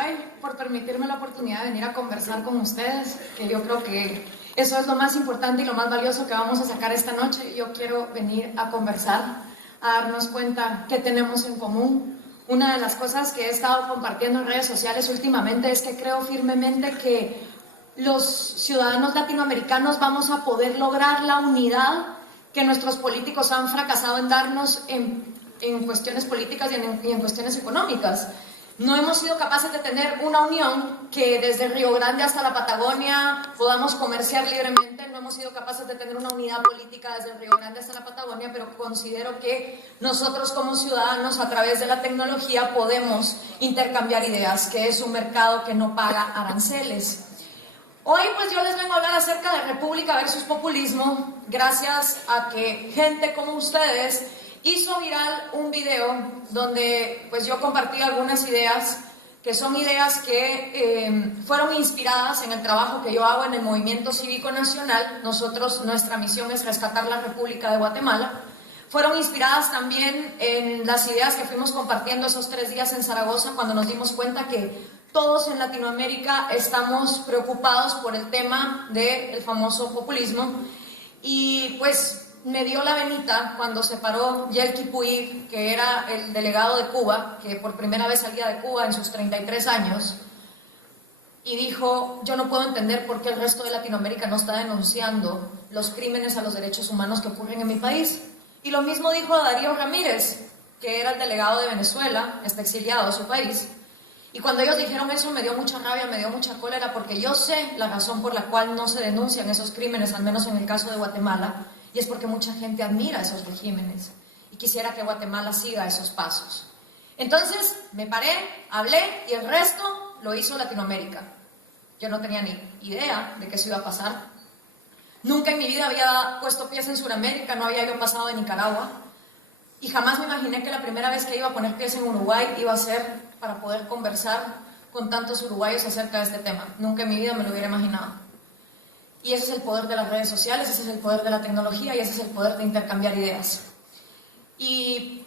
Uruguay, por permitirme la oportunidad de venir a conversar con ustedes, que yo creo que eso es lo más importante y lo más valioso que vamos a sacar esta noche. Yo quiero venir a conversar, a darnos cuenta qué tenemos en común. Una de las cosas que he estado compartiendo en redes sociales últimamente es que creo firmemente que los ciudadanos latinoamericanos vamos a poder lograr la unidad que nuestros políticos han fracasado en darnos en cuestiones políticas y en cuestiones económicas. No hemos sido capaces de tener una unión que desde Río Grande hasta la Patagonia podamos comerciar libremente. No hemos sido capaces de tener una unidad política desde Río Grande hasta la Patagonia, pero considero que nosotros como ciudadanos a través de la tecnología podemos intercambiar ideas, que es un mercado que no paga aranceles. Hoy pues yo les vengo a hablar acerca de República versus Populismo, gracias a que gente como ustedes hizo viral un video donde pues yo compartí algunas ideas que son ideas que fueron inspiradas en el trabajo que yo hago en el Movimiento Cívico Nacional. Nuestra misión es rescatar la República de Guatemala. Fueron inspiradas también en las ideas que fuimos compartiendo esos 3 días en Zaragoza, cuando nos dimos cuenta que todos en Latinoamérica estamos preocupados por el tema del famoso populismo. Y pues me dio la venita cuando se paró Yelki Puig, que era el delegado de Cuba, que por primera vez salía de Cuba en sus 33 años, y dijo: yo no puedo entender por qué el resto de Latinoamérica no está denunciando los crímenes a los derechos humanos que ocurren en mi país. Y lo mismo dijo Darío Ramírez, que era el delegado de Venezuela, está exiliado a su país. Y cuando ellos dijeron eso me dio mucha rabia, me dio mucha cólera, porque yo sé la razón por la cual no se denuncian esos crímenes, al menos en el caso de Guatemala, y es porque mucha gente admira esos regímenes y quisiera que Guatemala siga esos pasos. Entonces me paré, hablé y el resto lo hizo Latinoamérica. Yo no tenía ni idea de que eso iba a pasar. Nunca en mi vida había puesto pies en Sudamérica, no había yo pasado de Nicaragua, y jamás me imaginé que la primera vez que iba a poner pies en Uruguay iba a ser para poder conversar con tantos uruguayos acerca de este tema. Nunca en mi vida me lo hubiera imaginado. Y ese es el poder de las redes sociales, ese es el poder de la tecnología y ese es el poder de intercambiar ideas. Y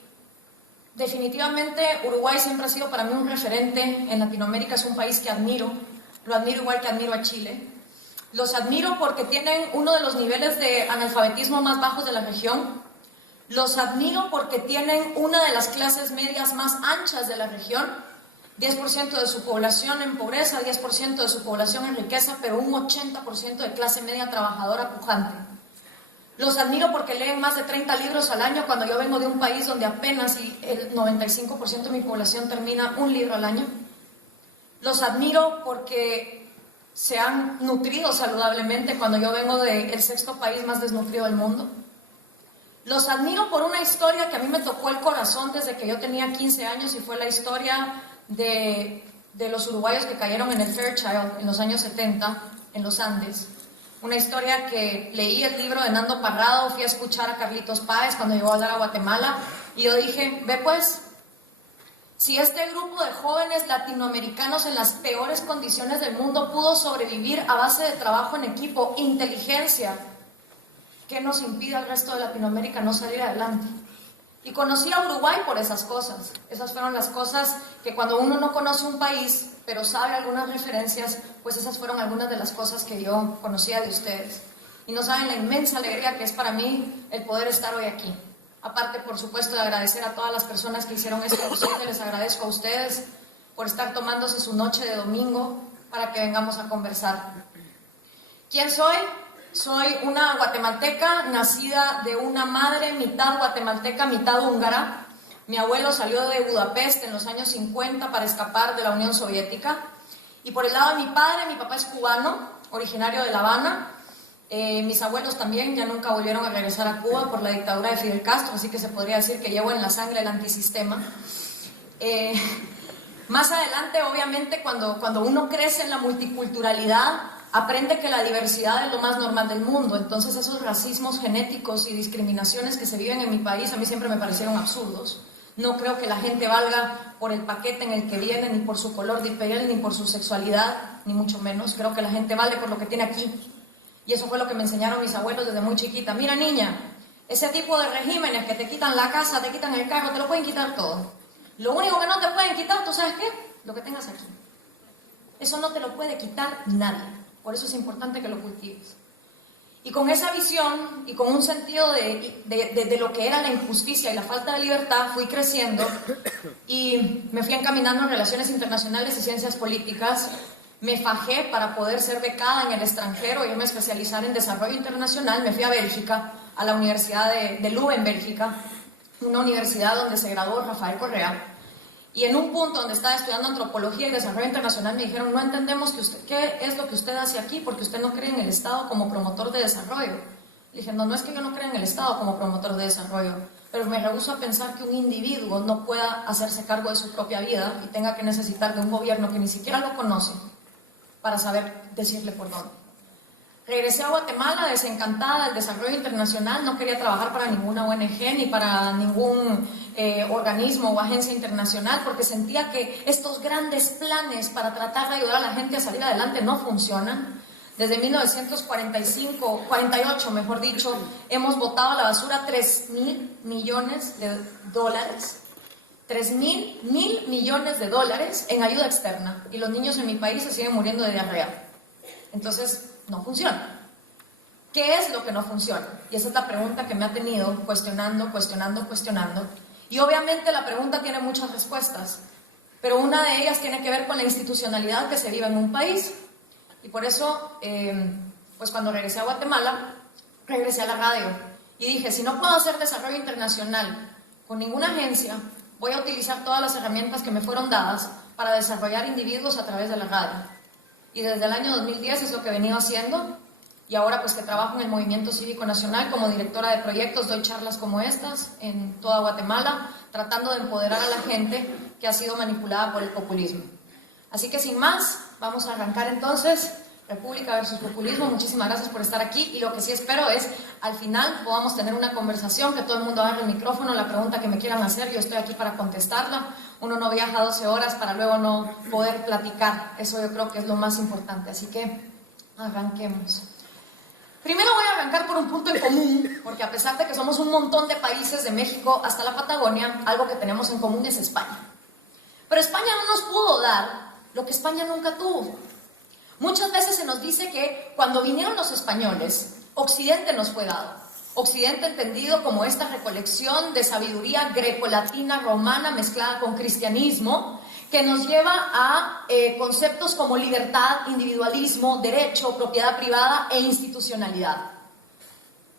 definitivamente Uruguay siempre ha sido para mí un referente en Latinoamérica. Es un país que admiro, lo admiro igual que admiro a Chile. Los admiro porque tienen uno de los niveles de analfabetismo más bajos de la región. Los admiro porque tienen una de las clases medias más anchas de la región. 10% de su población en pobreza, 10% de su población en riqueza, pero un 80% de clase media trabajadora pujante. Los admiro porque leen más de 30 libros al año, cuando yo vengo de un país donde apenas el 95% de mi población termina un libro al año. Los admiro porque se han nutrido saludablemente, cuando yo vengo del 6º país más desnutrido del mundo. Los admiro por una historia que a mí me tocó el corazón desde que yo tenía 15 años y fue la historia de los uruguayos que cayeron en el Fairchild en los años 70 en los Andes. Una historia que leí el libro de Nando Parrado, fui a escuchar a Carlitos Páez cuando llegó a hablar a Guatemala y yo dije: ve pues, si este grupo de jóvenes latinoamericanos en las peores condiciones del mundo pudo sobrevivir a base de trabajo en equipo, inteligencia, ¿qué nos impide al resto de Latinoamérica no salir adelante? Y conocí a Uruguay por esas cosas. Esas fueron las cosas que cuando uno no conoce un país, pero sabe algunas referencias, pues esas fueron algunas de las cosas que yo conocía de ustedes. Y no saben la inmensa alegría que es para mí el poder estar hoy aquí. Aparte, por supuesto, de agradecer a todas las personas que hicieron esto posible, les agradezco a ustedes por estar tomándose su noche de domingo para que vengamos a conversar. ¿Quién soy? Soy una guatemalteca, nacida de una madre mitad guatemalteca, mitad húngara. Mi abuelo salió de Budapest en los años 50 para escapar de la Unión Soviética. Y por el lado de mi padre, mi papá es cubano, originario de La Habana. Mis abuelos también ya nunca volvieron a regresar a Cuba por la dictadura de Fidel Castro, así que se podría decir que llevo en la sangre el antisistema. Más adelante, obviamente, cuando uno crece en la multiculturalidad, aprende que la diversidad es lo más normal del mundo. Entonces esos racismos genéticos y discriminaciones que se viven en mi país a mí siempre me parecieron absurdos. No creo que la gente valga por el paquete en el que viene, ni por su color de piel, ni por su sexualidad, ni mucho menos. Creo que la gente vale por lo que tiene aquí. Y eso fue lo que me enseñaron mis abuelos desde muy chiquita. Mira, niña, ese tipo de regímenes que te quitan la casa, te quitan el carro, te lo pueden quitar todo. Lo único que no te pueden quitar, ¿tú sabes qué? Lo que tengas aquí. Eso no te lo puede quitar nadie. Por eso es importante que lo cultives. Y con esa visión y con un sentido de lo que era la injusticia y la falta de libertad, fui creciendo y me fui encaminando en relaciones internacionales y ciencias políticas. Me fajé para poder ser becada en el extranjero, irme a especializar en desarrollo internacional. Me fui a Bélgica, a la Universidad de Leuven, en Bélgica, una universidad donde se graduó Rafael Correa. Y en un punto donde estaba estudiando antropología y desarrollo internacional me dijeron, no entendemos qué es lo que usted hace aquí porque usted no cree en el Estado como promotor de desarrollo. Le dije, no es que yo no crea en el Estado como promotor de desarrollo, pero me rehúso a pensar que un individuo no pueda hacerse cargo de su propia vida y tenga que necesitar de un gobierno que ni siquiera lo conoce para saber decirle por dónde. Regresé a Guatemala desencantada del desarrollo internacional, no quería trabajar para ninguna ONG ni para ningún organismo o agencia internacional porque sentía que estos grandes planes para tratar de ayudar a la gente a salir adelante no funcionan. Desde 1948, mejor dicho, hemos botado a la basura 3.000 millones de dólares. 3.000 millones de dólares en ayuda externa y los niños en mi país se siguen muriendo de diarrea. Entonces, no funciona. ¿Qué es lo que no funciona? Y esa es la pregunta que me ha tenido cuestionando. Y obviamente la pregunta tiene muchas respuestas, pero una de ellas tiene que ver con la institucionalidad que se vive en un país. Y por eso, pues cuando regresé a Guatemala, regresé a la radio y dije, si no puedo hacer desarrollo internacional con ninguna agencia, voy a utilizar todas las herramientas que me fueron dadas para desarrollar individuos a través de la radio. Y desde el año 2010 es lo que he venido haciendo. Y ahora pues que trabajo en el Movimiento Cívico Nacional como directora de proyectos, doy charlas como estas en toda Guatemala, tratando de empoderar a la gente que ha sido manipulada por el populismo. Así que sin más, vamos a arrancar entonces. República versus populismo. Muchísimas gracias por estar aquí y lo que sí espero es al final podamos tener una conversación, que todo el mundo agarre el micrófono, la pregunta que me quieran hacer, yo estoy aquí para contestarla. Uno no viaja 12 horas para luego no poder platicar, eso yo creo que es lo más importante, así que arranquemos. Primero voy a arrancar por un punto en común, porque a pesar de que somos un montón de países de México hasta la Patagonia, algo que tenemos en común es España. Pero España no nos pudo dar lo que España nunca tuvo. Muchas veces se nos dice que cuando vinieron los españoles, Occidente nos fue dado. Occidente entendido como esta recolección de sabiduría grecolatina romana mezclada con cristianismo, que nos lleva a conceptos como libertad, individualismo, derecho, propiedad privada e institucionalidad.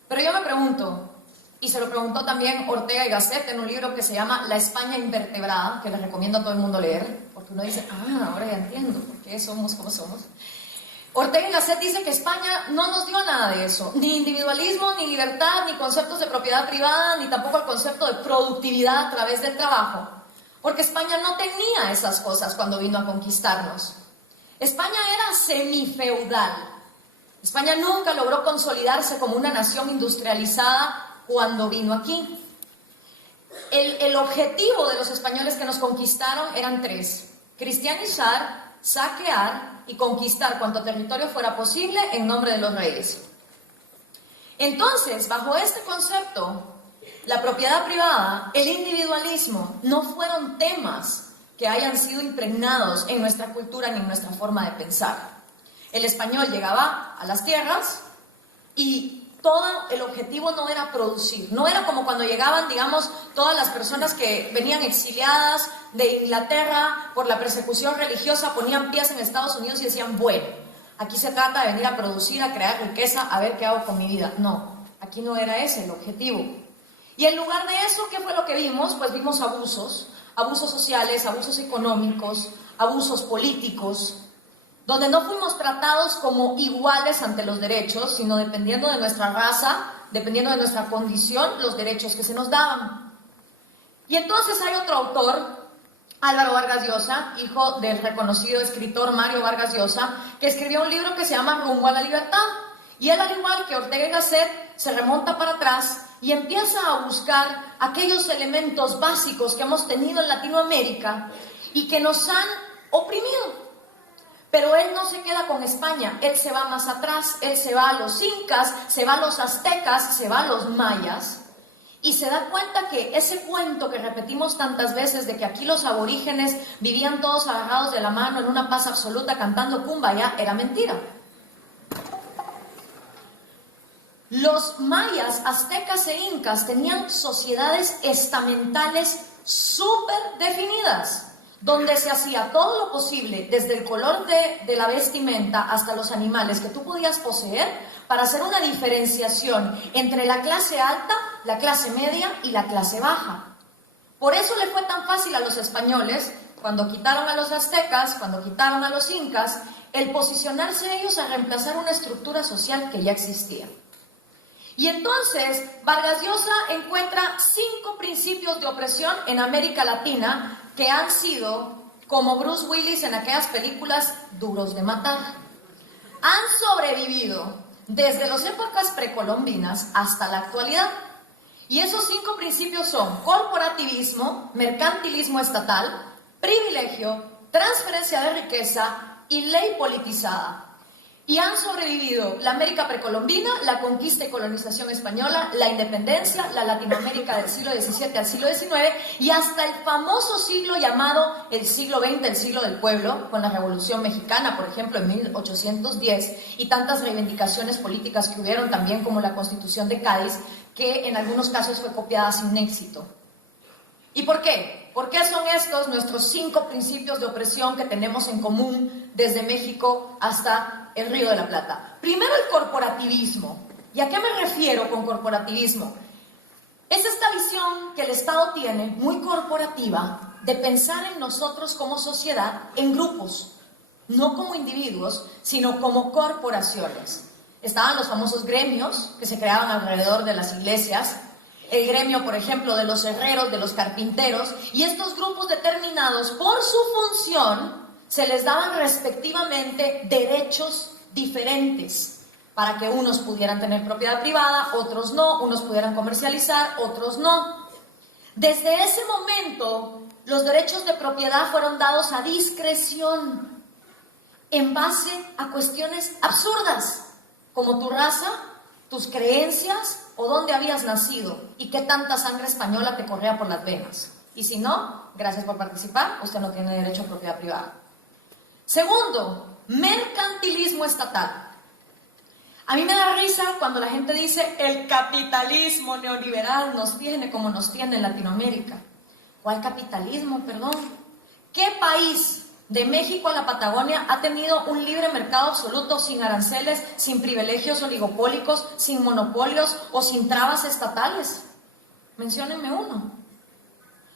Pero yo me pregunto, y se lo preguntó también Ortega y Gasset en un libro que se llama La España invertebrada, que les recomiendo a todo el mundo leer, porque uno dice, ahora ya entiendo por qué somos como somos. Ortega y Gasset dice que España no nos dio nada de eso, ni individualismo, ni libertad, ni conceptos de propiedad privada, ni tampoco el concepto de productividad a través del trabajo, porque España no tenía esas cosas cuando vino a conquistarnos. España era semifeudal. España nunca logró consolidarse como una nación industrializada cuando vino aquí. El objetivo de los españoles que nos conquistaron eran tres: cristianizar, saquear y conquistar cuanto territorio fuera posible en nombre de los reyes. Entonces, bajo este concepto, la propiedad privada, el individualismo, no fueron temas que hayan sido impregnados en nuestra cultura ni en nuestra forma de pensar. El español llegaba a las tierras y todo el objetivo no era producir, no era como cuando llegaban, digamos, todas las personas que venían exiliadas de Inglaterra por la persecución religiosa, ponían pies en Estados Unidos y decían, bueno, aquí se trata de venir a producir, a crear riqueza, a ver qué hago con mi vida. No, aquí no era ese el objetivo. Y en lugar de eso, ¿qué fue lo que vimos? Pues vimos abusos sociales, abusos económicos, abusos políticos, donde no fuimos tratados como iguales ante los derechos, sino dependiendo de nuestra raza, dependiendo de nuestra condición, los derechos que se nos daban. Y entonces hay otro autor, Álvaro Vargas Llosa, hijo del reconocido escritor Mario Vargas Llosa, que escribió un libro que se llama Rumbo a la Libertad. Y él, al igual que Ortega y Gasset, se remonta para atrás y empieza a buscar aquellos elementos básicos que hemos tenido en Latinoamérica y que nos han oprimido. Pero él no se queda con España, él se va más atrás, él se va a los incas, se va a los aztecas, se va a los mayas y se da cuenta que ese cuento que repetimos tantas veces de que aquí los aborígenes vivían todos agarrados de la mano en una paz absoluta cantando Kumbaya era mentira. Los mayas, aztecas e incas tenían sociedades estamentales súper definidas, donde se hacía todo lo posible, desde el color de la vestimenta hasta los animales que tú podías poseer, para hacer una diferenciación entre la clase alta, la clase media y la clase baja. Por eso le fue tan fácil a los españoles, cuando quitaron a los aztecas, cuando quitaron a los incas, el posicionarse ellos a reemplazar una estructura social que ya existía. Y entonces Vargas Llosa encuentra 5 principios de opresión en América Latina que han sido, como Bruce Willis en aquellas películas, duros de matar. Han sobrevivido desde las épocas precolombinas hasta la actualidad. Y esos 5 principios son corporativismo, mercantilismo estatal, privilegio, transferencia de riqueza y ley politizada. Y han sobrevivido la América precolombina, la conquista y colonización española, la independencia, la Latinoamérica del siglo XVII al siglo XIX y hasta el famoso siglo llamado el siglo XX, el siglo del pueblo, con la Revolución Mexicana, por ejemplo, en 1810, y tantas reivindicaciones políticas que hubieron también, como la Constitución de Cádiz, que en algunos casos fue copiada sin éxito. ¿Y por qué? ¿Por qué son estos nuestros 5 principios de opresión que tenemos en común desde México hasta el Río de la Plata? Primero, el corporativismo. ¿Y a qué me refiero con corporativismo? Es esta visión que el Estado tiene, muy corporativa, de pensar en nosotros como sociedad en grupos, no como individuos, sino como corporaciones. Estaban los famosos gremios que se creaban alrededor de las iglesias, el gremio, por ejemplo, de los herreros, de los carpinteros, y estos grupos determinados por su función se les daban respectivamente derechos diferentes para que unos pudieran tener propiedad privada, otros no, unos pudieran comercializar, otros no. Desde ese momento, los derechos de propiedad fueron dados a discreción en base a cuestiones absurdas, como tu raza, tus creencias o dónde habías nacido y qué tanta sangre española te corría por las venas. Y si no, gracias por participar, usted no tiene derecho a propiedad privada. Segundo, mercantilismo estatal. A mí me da risa cuando la gente dice el capitalismo neoliberal nos tiene como nos tiene en Latinoamérica. ¿Cuál capitalismo, perdón? ¿Qué país de México a la Patagonia ha tenido un libre mercado absoluto sin aranceles, sin privilegios oligopólicos, sin monopolios o sin trabas estatales? Menciónenme uno.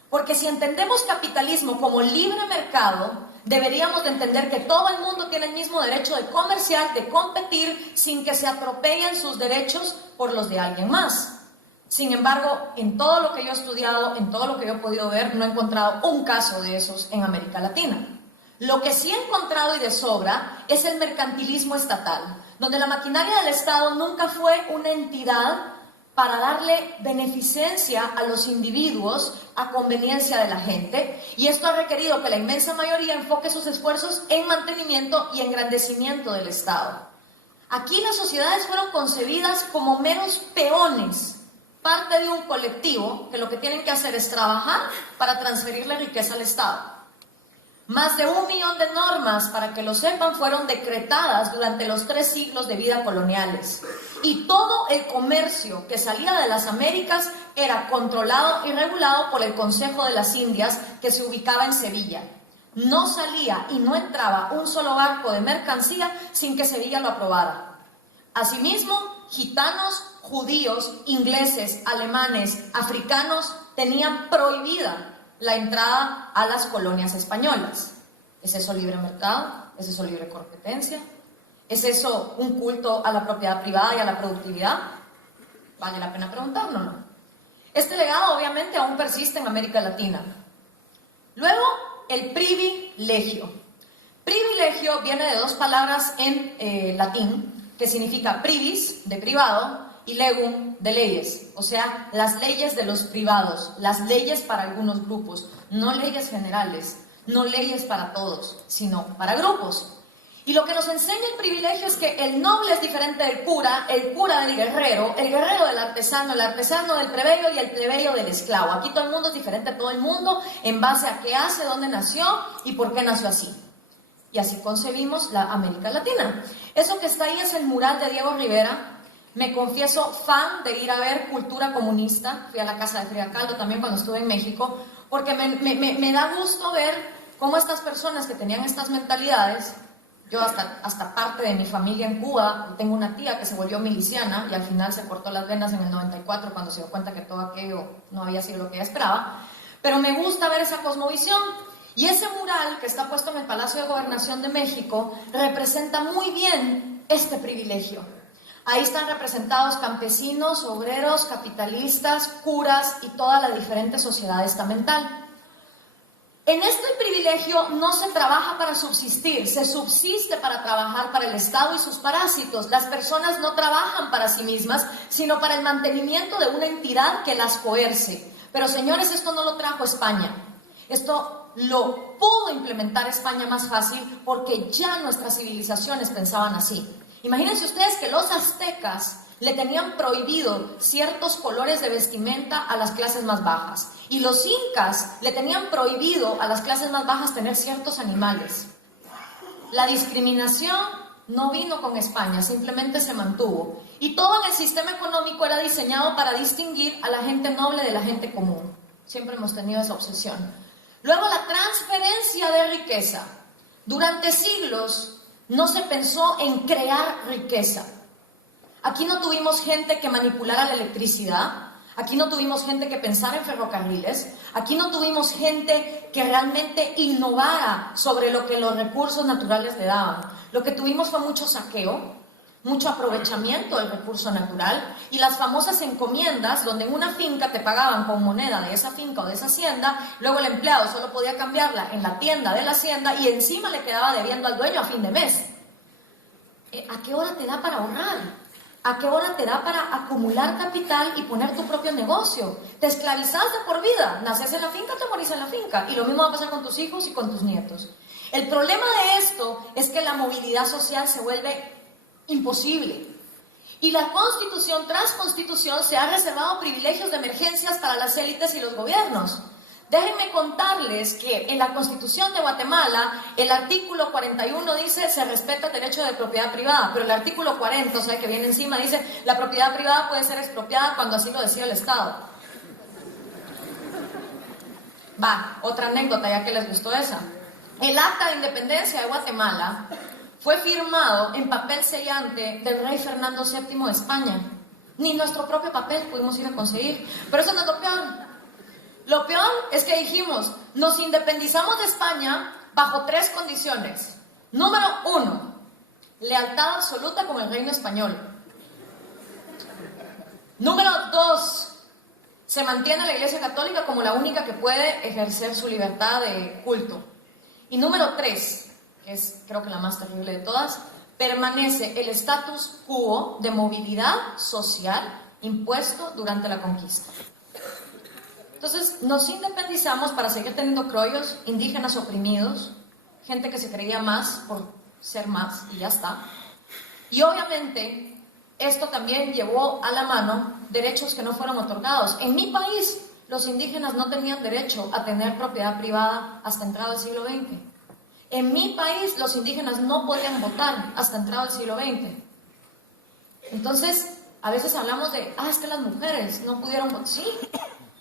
Porque si entendemos capitalismo como libre mercado, deberíamos de entender que todo el mundo tiene el mismo derecho de comerciar, de competir, sin que se atropellen sus derechos por los de alguien más. Sin embargo, en todo lo que yo he estudiado, en todo lo que yo he podido ver, no he encontrado un caso de esos en América Latina. Lo que sí he encontrado y de sobra es el mercantilismo estatal, donde la maquinaria del Estado nunca fue una entidad para darle beneficencia a los individuos a conveniencia de la gente, y esto ha requerido que la inmensa mayoría enfoque sus esfuerzos en mantenimiento y engrandecimiento del Estado. Aquí las sociedades fueron concebidas como meros peones, parte de un colectivo que lo que tienen que hacer es trabajar para transferirle riqueza al Estado. Más de 1 millón de normas, para que lo sepan, fueron decretadas durante los 3 siglos de vida coloniales. Y todo el comercio que salía de las Américas era controlado y regulado por el Consejo de las Indias, que se ubicaba en Sevilla. No salía y no entraba un solo barco de mercancía sin que Sevilla lo aprobara. Asimismo, gitanos, judíos, ingleses, alemanes, africanos tenían prohibida la entrada a las colonias españolas. ¿Es eso libre mercado? ¿Es eso libre competencia? ¿Es eso un culto a la propiedad privada y a la productividad? Vale la pena preguntarlo, ¿no? Este legado obviamente aún persiste en América Latina. Luego, el privilegio. Privilegio viene de 2 palabras en latín, que significa privis, de privado, y legum, de leyes, o sea, las leyes de los privados, las leyes para algunos grupos, no leyes generales, no leyes para todos, sino para grupos. Y lo que nos enseña el privilegio es que el noble es diferente del cura, el cura del guerrero, el guerrero del artesano, el artesano del plebeyo y el plebeyo del esclavo. Aquí todo el mundo es diferente, todo el mundo en base a qué hace, dónde nació y por qué nació así. Y así concebimos la América Latina. Eso que está ahí es el mural de Diego Rivera. Me confieso fan de ir a ver cultura comunista. Fui a la casa de Frida Kahlo también cuando estuve en México, porque me da gusto ver cómo estas personas que tenían estas mentalidades. Yo hasta parte de mi familia en Cuba, tengo una tía que se volvió miliciana y al final se cortó las venas en el 94 cuando se dio cuenta que todo aquello no había sido lo que ella esperaba. Pero me gusta ver esa cosmovisión. Y ese mural que está puesto en el Palacio de Gobernación de México representa muy bien este privilegio. Ahí están representados campesinos, obreros, capitalistas, curas y toda la diferente sociedad estamental. En este privilegio no se trabaja para subsistir, se subsiste para trabajar para el Estado y sus parásitos. Las personas no trabajan para sí mismas, sino para el mantenimiento de una entidad que las coerce. Pero señores, esto no lo trajo España. Esto lo pudo implementar España más fácil porque ya nuestras civilizaciones pensaban así. Imagínense ustedes que los aztecas le tenían prohibido ciertos colores de vestimenta a las clases más bajas. Y los incas le tenían prohibido a las clases más bajas tener ciertos animales. La discriminación no vino con España, simplemente se mantuvo. Y todo en el sistema económico era diseñado para distinguir a la gente noble de la gente común. Siempre hemos tenido esa obsesión. Luego la transferencia de riqueza. Durante siglos no se pensó en crear riqueza. Aquí no tuvimos gente que manipulara la electricidad, aquí no tuvimos gente que pensara en ferrocarriles, aquí no tuvimos gente que realmente innovara sobre lo que los recursos naturales le daban. Lo que tuvimos fue mucho saqueo, mucho aprovechamiento del recurso natural y las famosas encomiendas donde en una finca te pagaban con moneda de esa finca o de esa hacienda, luego el empleado solo podía cambiarla en la tienda de la hacienda y encima le quedaba debiendo al dueño a fin de mes. ¿A qué hora te da para ahorrar? ¿A qué hora te da para acumular capital y poner tu propio negocio? Te esclavizas de por vida. Naces en la finca, te morís en la finca. Y lo mismo va a pasar con tus hijos y con tus nietos. El problema de esto es que la movilidad social se vuelve imposible. Y la Constitución tras Constitución se ha reservado privilegios de emergencias para las élites y los gobiernos. Déjenme contarles que en la Constitución de Guatemala el artículo 41 dice se respeta el derecho de propiedad privada, pero el artículo 40, o sea que viene encima, dice la propiedad privada puede ser expropiada cuando así lo decida el Estado. Otra anécdota ya que les gustó esa. El Acta de Independencia de Guatemala fue firmado en papel sellante del rey Fernando VII de España. Ni nuestro propio papel pudimos ir a conseguir, pero eso no es lo peor. Lo peor es que dijimos, nos independizamos de España bajo 3 condiciones. Número 1, lealtad absoluta con el reino español. Número 2, se mantiene la Iglesia Católica como la única que puede ejercer su libertad de culto. Y número 3, que es creo que la más terrible de todas, permanece el status quo de movilidad social impuesto durante la conquista. Entonces nos independizamos para seguir teniendo criollos, indígenas oprimidos, gente que se creía más por ser más y ya está. Y obviamente esto también llevó a la mano derechos que no fueron otorgados. En mi país los indígenas no tenían derecho a tener propiedad privada hasta entrado el siglo XX. En mi país los indígenas no podían votar hasta entrado el siglo XX. Entonces a veces hablamos de, es que las mujeres no pudieron votar. Sí,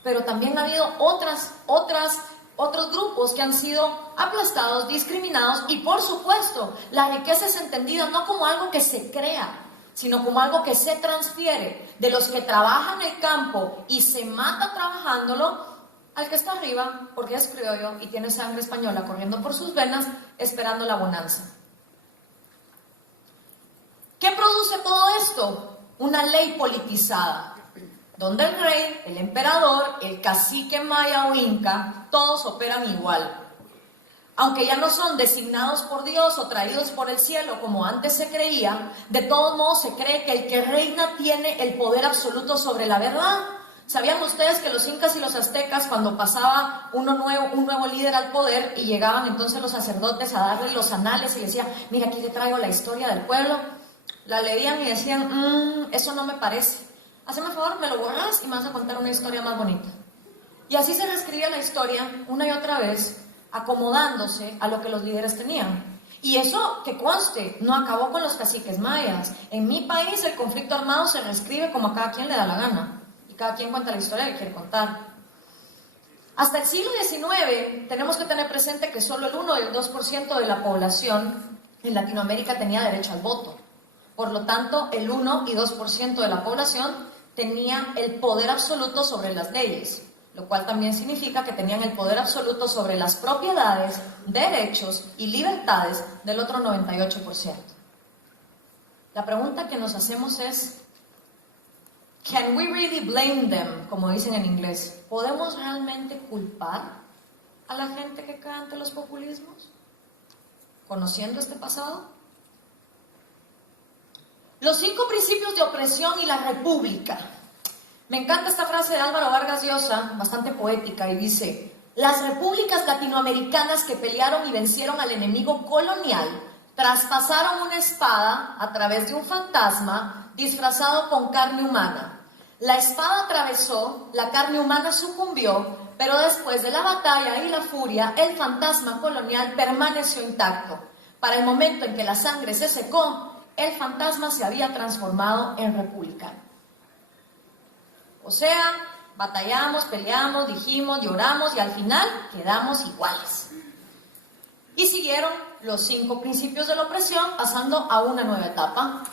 pero también ha habido otros grupos que han sido aplastados, discriminados y por supuesto la riqueza es entendida no como algo que se crea, sino como algo que se transfiere de los que trabajan el campo y se mata trabajándolo al que está arriba porque es criollo y tiene sangre española corriendo por sus venas esperando la bonanza. ¿Qué produce todo esto? Una ley politizada, donde el rey, el emperador, el cacique maya o inca, todos operan igual. Aunque ya no son designados por Dios o traídos por el cielo como antes se creía, de todos modos se cree que el que reina tiene el poder absoluto sobre la verdad. ¿Sabían ustedes que los incas y los aztecas, cuando pasaba un nuevo líder al poder y llegaban entonces los sacerdotes a darle los anales y le decían, mira, aquí le traigo la historia del pueblo, la leían y decían, eso no me parece, hazme favor, me lo borras y me vas a contar una historia más bonita? Y así se reescribía la historia una y otra vez, acomodándose a lo que los líderes tenían. Y eso, que conste, no acabó con los caciques mayas. En mi país el conflicto armado se reescribe como a cada quien le da la gana. Cada quien cuenta la historia que quiere contar. Hasta el siglo XIX tenemos que tener presente que solo el 1 y el 2% de la población en Latinoamérica tenía derecho al voto. Por lo tanto, el 1 y 2% de la población tenía el poder absoluto sobre las leyes, lo cual también significa que tenían el poder absoluto sobre las propiedades, derechos y libertades del otro 98%. La pregunta que nos hacemos es, ¿can we really blame them? Como dicen en inglés. ¿Podemos realmente culpar a la gente que cae ante los populismos? ¿Conociendo este pasado? Los 5 principios de opresión y la república. Me encanta esta frase de Álvaro Vargas Llosa, bastante poética, y dice: las repúblicas latinoamericanas que pelearon y vencieron al enemigo colonial traspasaron una espada a través de un fantasma disfrazado con carne humana. La espada atravesó, la carne humana sucumbió, pero después de la batalla y la furia, el fantasma colonial permaneció intacto. Para el momento en que la sangre se secó, el fantasma se había transformado en republicano. O sea, batallamos, peleamos, dijimos, lloramos y al final quedamos iguales. Y siguieron los 5 principios de la opresión, pasando a una nueva etapa.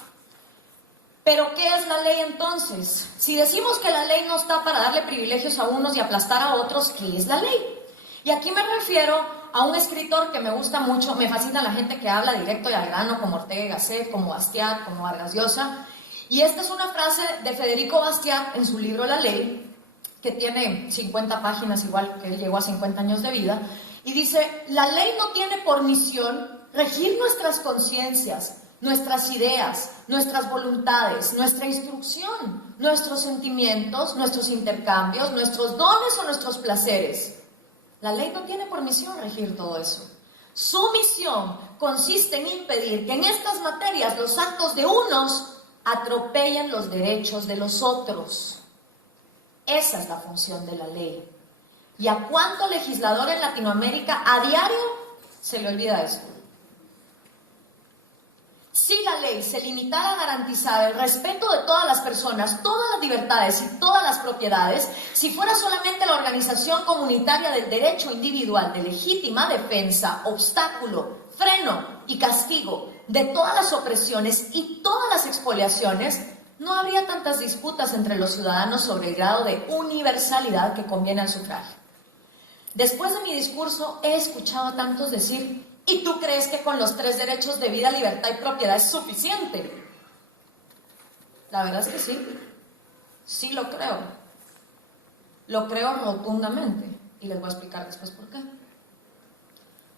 ¿Pero qué es la ley entonces? Si decimos que la ley no está para darle privilegios a unos y aplastar a otros, ¿qué es la ley? Y aquí me refiero a un escritor que me gusta mucho, me fascina la gente que habla directo y al grano, como Ortega y Gasset, como Bastiat, como Vargas Llosa. Y esta es una frase de Federico Bastiat en su libro La Ley, que tiene 50 páginas, igual que él llegó a 50 años de vida, y dice: la ley no tiene por misión regir nuestras conciencias, nuestras ideas, nuestras voluntades, nuestra instrucción, nuestros sentimientos, nuestros intercambios, nuestros dones o nuestros placeres. La ley no tiene por misión regir todo eso. Su misión consiste en impedir que en estas materias los actos de unos atropellen los derechos de los otros. Esa es la función de la ley. ¿Y a cuánto legislador en Latinoamérica a diario se le olvida esto? Si la ley se limitara a garantizar el respeto de todas las personas, todas las libertades y todas las propiedades, si fuera solamente la organización comunitaria del derecho individual de legítima defensa, obstáculo, freno y castigo de todas las opresiones y todas las expoliaciones, no habría tantas disputas entre los ciudadanos sobre el grado de universalidad que conviene al sufragio. Después de mi discurso he escuchado a tantos decir: ¿y tú crees que con los 3 derechos de vida, libertad y propiedad es suficiente? La verdad es que sí. Sí lo creo. Lo creo rotundamente. Y les voy a explicar después por qué.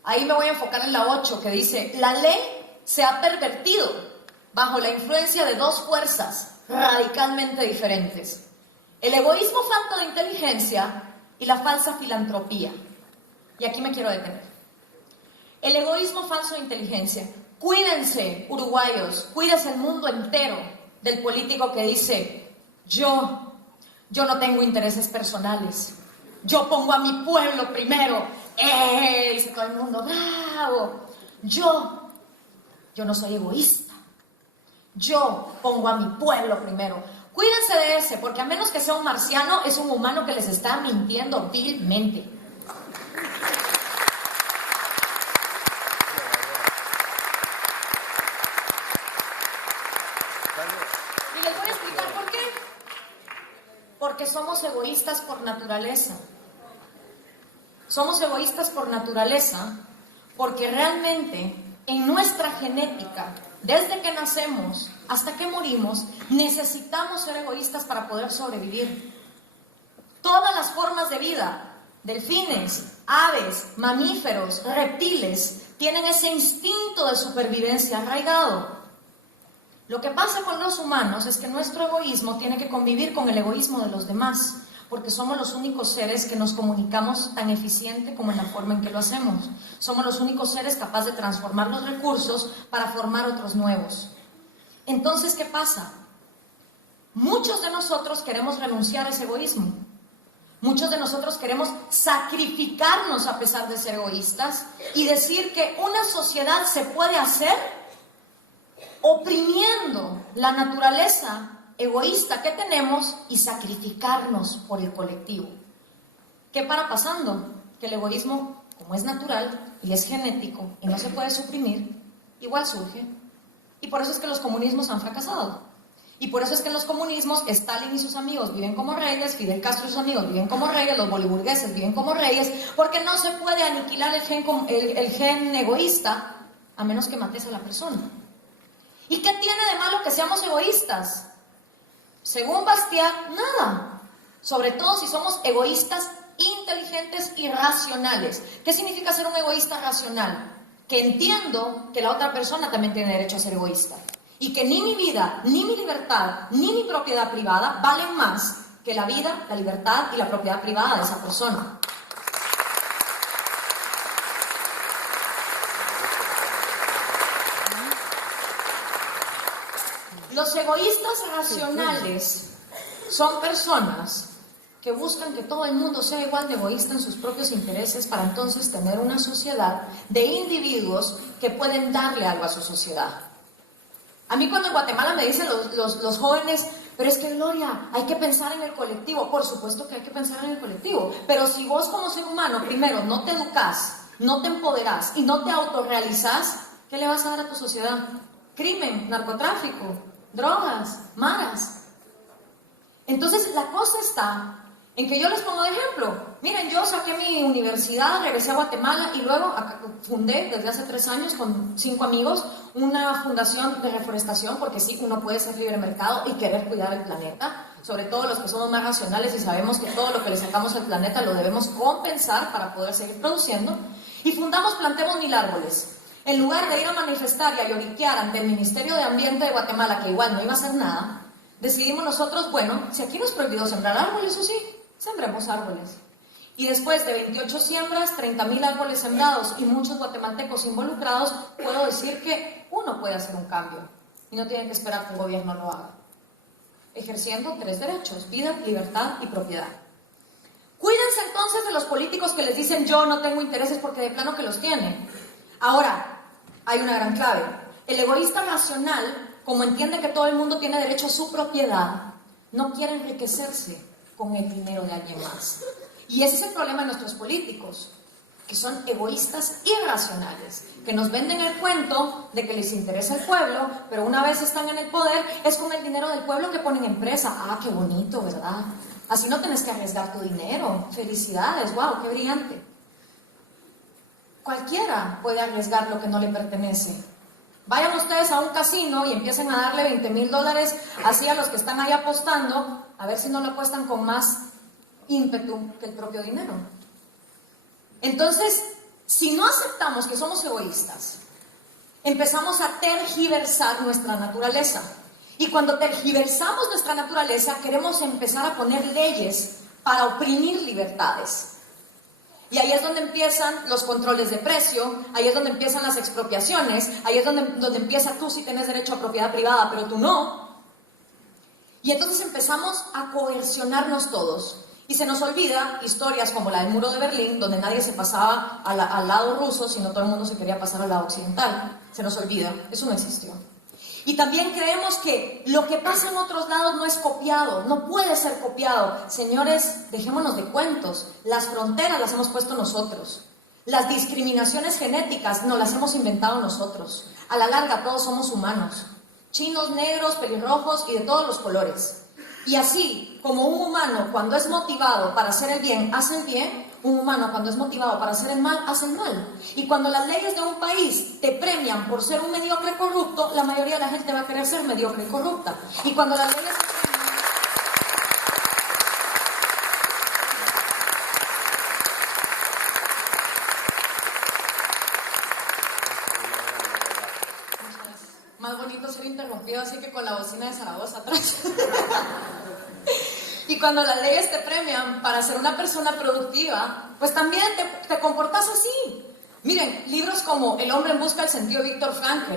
Ahí me voy a enfocar en la 8, que dice: la ley se ha pervertido bajo la influencia de 2 fuerzas radicalmente diferentes: el egoísmo falto de inteligencia y la falsa filantropía. Y aquí me quiero detener. El egoísmo falso de inteligencia. Cuídense, uruguayos, cuídense el mundo entero del político que dice: yo no tengo intereses personales, yo pongo a mi pueblo primero. Dice todo el mundo: bravo. Yo no soy egoísta, yo pongo a mi pueblo primero. Cuídense de ese, porque a menos que sea un marciano, es un humano que les está mintiendo vilmente. Y les voy a explicar por qué. Porque somos egoístas por naturaleza. Somos egoístas por naturaleza porque realmente en nuestra genética, desde que nacemos hasta que morimos, necesitamos ser egoístas para poder sobrevivir. Todas las formas de vida, delfines, aves, mamíferos, reptiles, tienen ese instinto de supervivencia arraigado. Lo que pasa con los humanos es que nuestro egoísmo tiene que convivir con el egoísmo de los demás, porque somos los únicos seres que nos comunicamos tan eficiente como en la forma en que lo hacemos. Somos los únicos seres capaces de transformar los recursos para formar otros nuevos. Entonces, ¿qué pasa? Muchos de nosotros queremos renunciar a ese egoísmo. Muchos de nosotros queremos sacrificarnos a pesar de ser egoístas y decir que una sociedad se puede hacer oprimiendo la naturaleza egoísta que tenemos y sacrificarnos por el colectivo. ¿Qué para pasando? Que el egoísmo, como es natural y es genético y no se puede suprimir, igual surge. Y por eso es que los comunismos han fracasado. Y por eso es que en los comunismos Stalin y sus amigos viven como reyes, Fidel Castro y sus amigos viven como reyes, los boliburgueses viven como reyes, porque no se puede aniquilar el gen egoísta a menos que mates a la persona. ¿Y qué tiene de malo que seamos egoístas? Según Bastiat, nada. Sobre todo si somos egoístas inteligentes y racionales. ¿Qué significa ser un egoísta racional? Que entiendo que la otra persona también tiene derecho a ser egoísta. Y que ni mi vida, ni mi libertad, ni mi propiedad privada valen más que la vida, la libertad y la propiedad privada de esa persona. Los egoístas racionales son personas que buscan que todo el mundo sea igual de egoísta en sus propios intereses para entonces tener una sociedad de individuos que pueden darle algo a su sociedad. A mí cuando en Guatemala me dicen los jóvenes, pero es que Gloria, hay que pensar en el colectivo. Por supuesto que hay que pensar en el colectivo, pero si vos como ser humano primero no te educás, no te empoderás y no te autorrealizás, ¿qué le vas a dar a tu sociedad? Crimen, narcotráfico, drogas, maras. Entonces la cosa está en que yo les pongo de ejemplo. Miren, yo saqué mi universidad, regresé a Guatemala y luego fundé desde hace 3 años con 5 amigos una fundación de reforestación, porque sí, uno puede ser libre mercado y querer cuidar el planeta, sobre todo los que somos más racionales y sabemos que todo lo que le sacamos al planeta lo debemos compensar para poder seguir produciendo. Y fundamos Plantemos 1000 árboles. En lugar de ir a manifestar y a lloriquear ante el Ministerio de Ambiente de Guatemala, que igual no iba a hacer nada, decidimos nosotros, bueno, si aquí nos prohibido sembrar árboles, o sí, sembremos árboles. Y después de 28 siembras, 30.000 árboles sembrados y muchos guatemaltecos involucrados, puedo decir que uno puede hacer un cambio y no tiene que esperar que el gobierno lo haga. Ejerciendo 3 derechos: vida, libertad y propiedad. Cuídense entonces de los políticos que les dicen yo no tengo intereses, porque de plano que los tienen. Ahora, hay una gran clave. El egoísta racional, como entiende que todo el mundo tiene derecho a su propiedad, no quiere enriquecerse con el dinero de alguien más. Y ese es el problema de nuestros políticos, que son egoístas irracionales, que nos venden el cuento de que les interesa el pueblo, pero una vez están en el poder, es con el dinero del pueblo que ponen empresa. Ah, qué bonito, ¿verdad? Así no tienes que arriesgar tu dinero. Felicidades, wow, qué brillante. Cualquiera puede arriesgar lo que no le pertenece. Vayan ustedes a un casino y empiecen a darle $20,000 así a los que están ahí apostando, a ver si no lo apuestan con más ímpetu que el propio dinero. Entonces, si no aceptamos que somos egoístas, empezamos a tergiversar nuestra naturaleza. Y cuando tergiversamos nuestra naturaleza, queremos empezar a poner leyes para oprimir libertades. Y ahí es donde empiezan los controles de precio, ahí es donde empiezan las expropiaciones, ahí es donde empieza tú sí tienes derecho a propiedad privada, pero tú no. Y entonces empezamos a coercionarnos todos. Y se nos olvida historias como la del muro de Berlín, donde nadie se pasaba al lado ruso, sino todo el mundo se quería pasar al lado occidental. Se nos olvida, eso no existió. Y también creemos que lo que pasa en otros lados no es copiado, no puede ser copiado. Señores, dejémonos de cuentos. Las fronteras las hemos puesto nosotros. Las discriminaciones genéticas no las hemos inventado nosotros. A la larga todos somos humanos. Chinos, negros, pelirrojos y de todos los colores. Y así como un humano cuando es motivado para hacer el bien, hace el bien, un humano cuando es motivado para hacer el mal, hace el mal. Y cuando las leyes de un país te premian por ser un mediocre corrupto, la mayoría de la gente va a querer ser mediocre y corrupta. Y cuando las leyes Más bonito ser interrumpido así que con la bocina de Zaragoza atrás. Y cuando las leyes te premian para ser una persona productiva, pues también te comportas así. Miren, libros como El hombre en busca del sentido de Viktor Frankl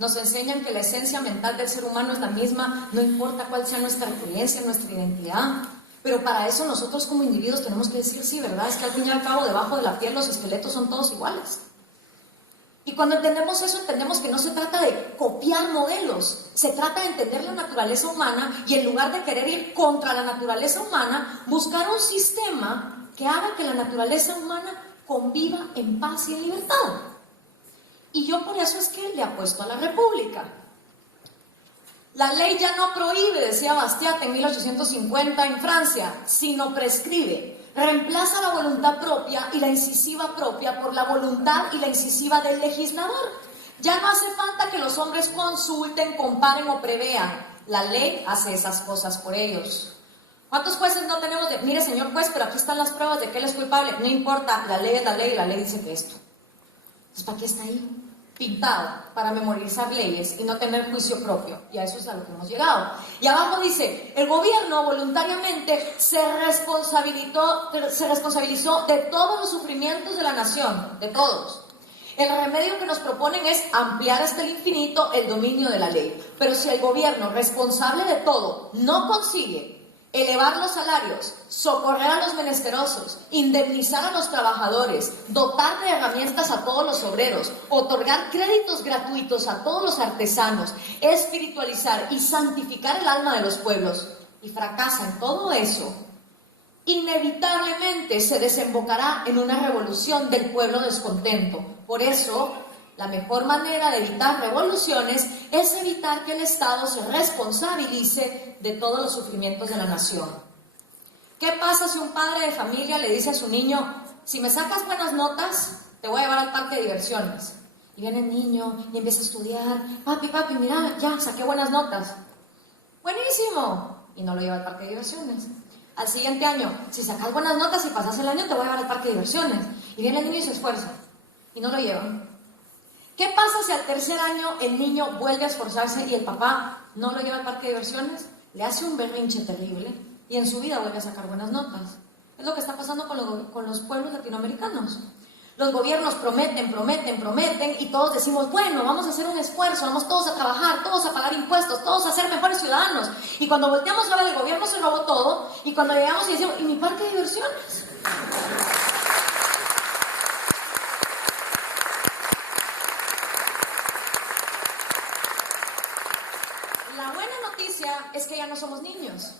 nos enseñan que la esencia mental del ser humano es la misma, no importa cuál sea nuestra creencia, nuestra identidad. Pero para eso nosotros como individuos tenemos que decir sí, ¿verdad? Es que al fin y al cabo debajo de la piel los esqueletos son todos iguales. Y cuando entendemos eso, entendemos que no se trata de copiar modelos, se trata de entender la naturaleza humana y en lugar de querer ir contra la naturaleza humana, buscar un sistema que haga que la naturaleza humana conviva en paz y en libertad. Y yo por eso es que le apuesto a la República. La ley ya no prohíbe, decía Bastiat en 1850 en Francia, sino prescribe. Reemplaza la voluntad propia y la incisiva propia por la voluntad y la incisiva del legislador. Ya no hace falta que los hombres consulten, comparen o prevean. La ley hace esas cosas por ellos. ¿Cuántos jueces no tenemos de, mire señor juez, pero aquí están las pruebas de que él es culpable? No importa, la ley es la ley y la ley dice que esto. Entonces, ¿para qué está ahí? Pintado para memorizar leyes y no tener juicio propio. Y a eso es a lo que hemos llegado. Y abajo dice, el gobierno voluntariamente se responsabilizó de todos los sufrimientos de la nación, de todos. El remedio que nos proponen es ampliar hasta el infinito el dominio de la ley. Pero si el gobierno, responsable de todo, no consigue elevar los salarios, socorrer a los menesterosos, indemnizar a los trabajadores, dotar de herramientas a todos los obreros, otorgar créditos gratuitos a todos los artesanos, espiritualizar y santificar el alma de los pueblos, y fracasa en todo eso, inevitablemente se desembocará en una revolución del pueblo descontento. Por eso, la mejor manera de evitar revoluciones es evitar que el Estado se responsabilice de todos los sufrimientos de la nación. ¿Qué pasa si un padre de familia le dice a su niño, si me sacas buenas notas, te voy a llevar al parque de diversiones? Y viene el niño y empieza a estudiar, papi, mira, ya, saqué buenas notas. ¡Buenísimo! Y no lo lleva al parque de diversiones. Al siguiente año, si sacas buenas notas y pasas el año, te voy a llevar al parque de diversiones. Y viene el niño y se esfuerza, y no lo llevan. ¿Qué pasa si al tercer año el niño vuelve a esforzarse y el papá no lo lleva al parque de diversiones? Le hace un berrinche terrible y en su vida vuelve a sacar buenas notas. Es lo que está pasando con los pueblos latinoamericanos. Los gobiernos prometen y todos decimos, bueno, vamos a hacer un esfuerzo, vamos todos a trabajar, todos a pagar impuestos, todos a ser mejores ciudadanos. Y cuando volteamos a ver, el gobierno se robó todo y cuando llegamos y decimos, ¿y mi parque de diversiones? Es que ya no somos niños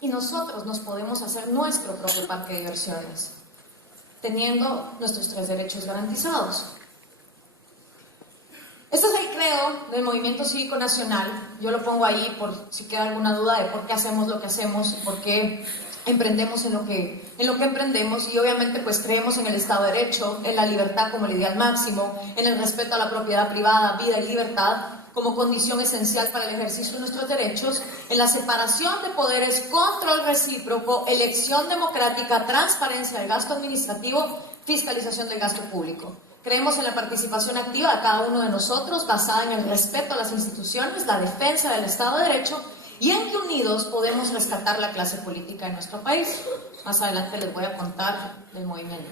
y nosotros nos podemos hacer nuestro propio parque de diversiones teniendo nuestros 3 derechos garantizados. Este es el credo del Movimiento Cívico Nacional. Yo lo pongo ahí por si queda alguna duda de por qué hacemos lo que hacemos y por qué emprendemos en lo que emprendemos. Y obviamente pues creemos en el Estado de Derecho, en la libertad como el ideal máximo, en el respeto a la propiedad privada, vida y libertad como condición esencial para el ejercicio de nuestros derechos, en la separación de poderes, control recíproco, elección democrática, transparencia del gasto administrativo, fiscalización del gasto público. Creemos en la participación activa de cada uno de nosotros, basada en el respeto a las instituciones, la defensa del Estado de Derecho y en que unidos podemos rescatar la clase política de nuestro país. Más adelante les voy a contar del movimiento.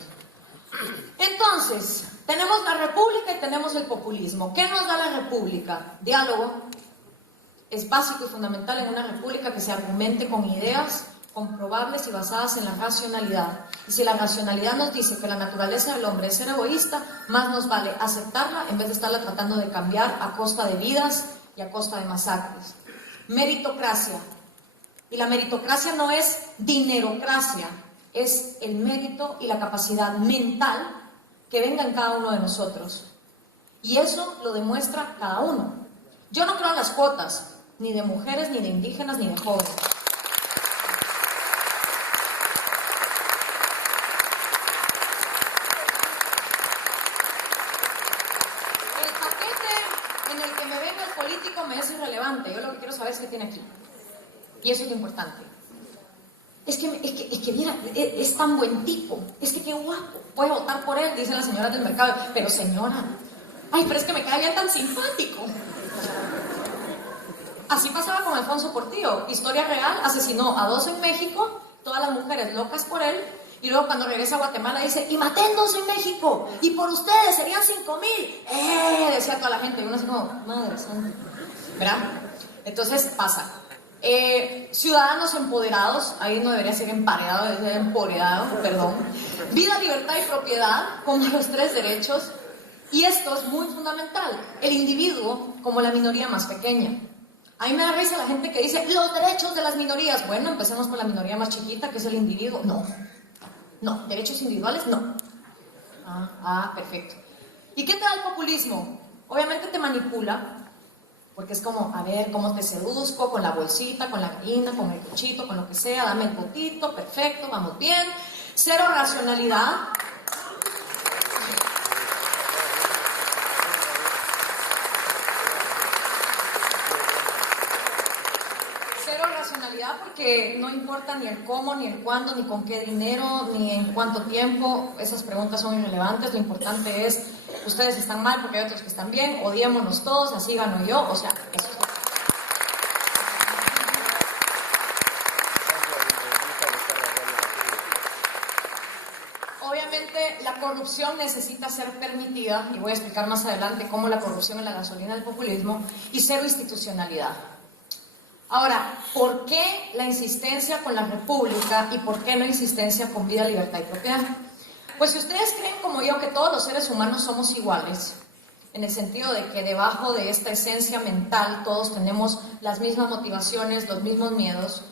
Entonces, tenemos la república y tenemos el populismo. ¿Qué nos da la república? Diálogo. Es básico y fundamental en una república que se argumente con ideas comprobables y basadas en la racionalidad. Y si la racionalidad nos dice que la naturaleza del hombre es ser egoísta, más nos vale aceptarla en vez de estarla tratando de cambiar a costa de vidas y a costa de masacres. Meritocracia. Y la meritocracia no es dinerocracia, es el mérito y la capacidad mental que venga en cada uno de nosotros. Y eso lo demuestra cada uno. Yo no creo en las cuotas, ni de mujeres, ni de indígenas, ni de jóvenes. El paquete en el que me venga el político me es irrelevante. Yo lo que quiero saber es qué tiene aquí. Y eso es lo importante. Es que mira, es tan buen tipo, es que qué guapo, voy a votar por él, dicen las señoras del mercado. Pero señora, ay, pero es que me cae bien tan simpático. así pasaba con Alfonso Portillo, historia real, asesinó a 2 en México, todas las mujeres locas por él, y luego cuando regresa a Guatemala dice, y maté en 2 en México, y por ustedes serían 5,000, decía toda la gente, y uno así como, madre santa, ¿verdad? Entonces pasa. Ciudadanos empoderados, ahí no debería ser emparedado, debería ser empoderado, perdón. Vida, libertad y propiedad como los 3 derechos. Y esto es muy fundamental, el individuo como la minoría más pequeña. A mí me da risa la gente que dice, los derechos de las minorías. Bueno, empecemos con la minoría más chiquita, que es el individuo. No, derechos individuales, no. Perfecto. ¿Y qué te da el populismo? Obviamente te manipula, porque es como, a ver, ¿cómo te seduzco? Con la bolsita, con la gallina, con el cochito, con lo que sea, dame el botito, perfecto, vamos bien. Cero racionalidad. Cero racionalidad porque no importa ni el cómo, ni el cuándo, ni con qué dinero, ni en cuánto tiempo. Esas preguntas son irrelevantes. Lo importante es, ustedes están mal porque hay otros que están bien, odiémonos todos, así gano yo. O sea, eso es lo la corrupción necesita ser permitida, y voy a explicar más adelante cómo la corrupción es la gasolina del populismo, y cero institucionalidad. Ahora, ¿por qué la insistencia con la república y por qué no insistencia con vida, libertad y propiedad? Pues si ustedes creen como yo que todos los seres humanos somos iguales, en el sentido de que debajo de esta esencia mental todos tenemos las mismas motivaciones, los mismos miedos,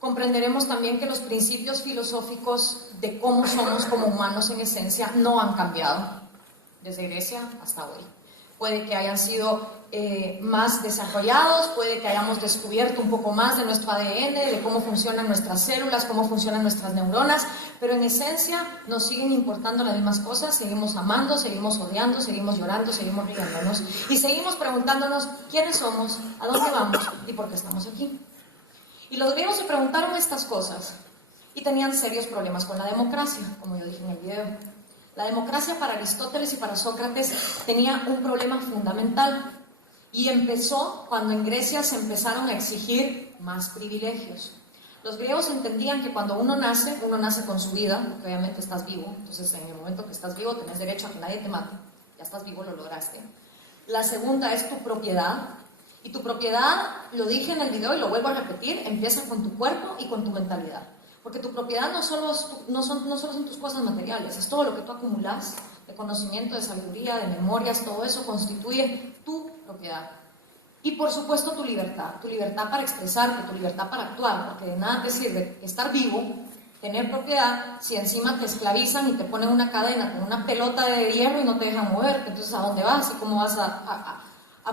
comprenderemos también que los principios filosóficos de cómo somos como humanos en esencia no han cambiado desde Grecia hasta hoy. Puede que hayan sido más desarrollados, puede que hayamos descubierto un poco más de nuestro ADN, de cómo funcionan nuestras células, cómo funcionan nuestras neuronas, pero en esencia nos siguen importando las mismas cosas, seguimos amando, seguimos odiando, seguimos llorando, seguimos riéndonos y seguimos preguntándonos quiénes somos, a dónde vamos y por qué estamos aquí. Y los griegos se preguntaron estas cosas y tenían serios problemas con la democracia, como yo dije en el video. La democracia para Aristóteles y para Sócrates tenía un problema fundamental y empezó cuando en Grecia se empezaron a exigir más privilegios. Los griegos entendían que cuando uno nace con su vida, porque obviamente estás vivo, entonces en el momento que estás vivo tenés derecho a que nadie te mate, ya estás vivo, lo lograste. La segunda es tu propiedad. Y tu propiedad, lo dije en el video y lo vuelvo a repetir, empieza con tu cuerpo y con tu mentalidad. Porque tu propiedad no solo son tus cosas materiales, es todo lo que tú acumulas de conocimiento, de sabiduría, de memorias, todo eso constituye tu propiedad. Y por supuesto tu libertad para expresarte, tu libertad para actuar, porque de nada te sirve estar vivo, tener propiedad, si encima te esclavizan y te ponen una cadena con una pelota de hierro y no te dejan moverte. Entonces, ¿a dónde vas y cómo vas a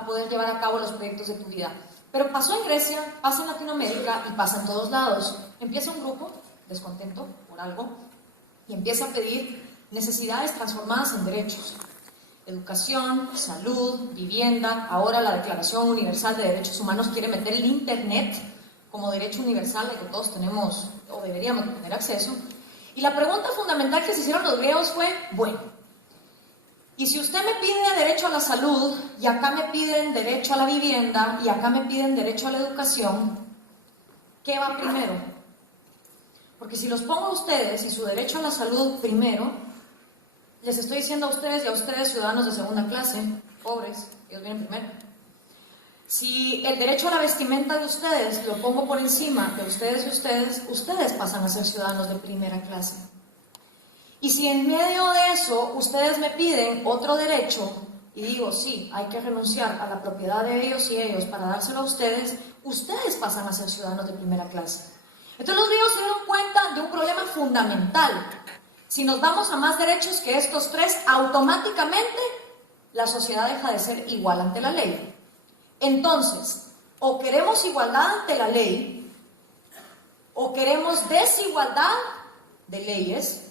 poder llevar a cabo los proyectos de tu vida? Pero pasó en Grecia, pasa en Latinoamérica y pasa en todos lados. Empieza un grupo descontento por algo y empieza a pedir necesidades transformadas en derechos. Educación, salud, vivienda. Ahora la Declaración Universal de Derechos Humanos quiere meter el Internet como derecho universal al que todos tenemos o deberíamos tener acceso. Y la pregunta fundamental que se hicieron los griegos fue, bueno, y si usted me pide derecho a la salud, y acá me piden derecho a la vivienda, y acá me piden derecho a la educación, ¿qué va primero? Porque si los pongo a ustedes y su derecho a la salud primero, les estoy diciendo a ustedes y a ustedes, ciudadanos de segunda clase, pobres, ellos vienen primero. Si el derecho a la vestimenta de ustedes lo pongo por encima de ustedes y ustedes pasan a ser ciudadanos de primera clase. Y si en medio de eso ustedes me piden otro derecho y digo, sí, hay que renunciar a la propiedad de ellos y ellos para dárselo a ustedes pasan a ser ciudadanos de primera clase. Entonces los griegos se dieron cuenta de un problema fundamental. Si nos vamos a más derechos que estos 3, automáticamente la sociedad deja de ser igual ante la ley. Entonces, o queremos igualdad ante la ley, o queremos desigualdad de leyes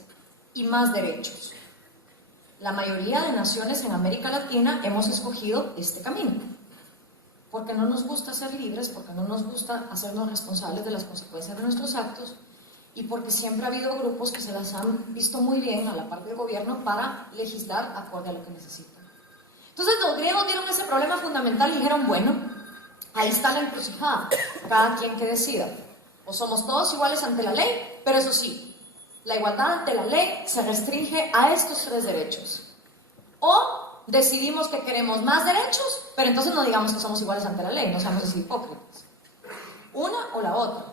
y más derechos. La mayoría de naciones en América Latina hemos escogido este camino, porque no nos gusta ser libres, porque no nos gusta hacernos responsables de las consecuencias de nuestros actos, y porque siempre ha habido grupos que se las han visto muy bien a la parte del gobierno para legislar acorde a lo que necesitan. Entonces los griegos vieron ese problema fundamental y dijeron, bueno, Ahí está la encrucijada, cada quien que decida. O somos todos iguales ante la ley, pero eso sí, la igualdad ante la ley se restringe a estos 3 derechos. O decidimos que queremos más derechos, pero entonces no digamos que somos iguales ante la ley, no seamos así hipócritas. Una o la otra.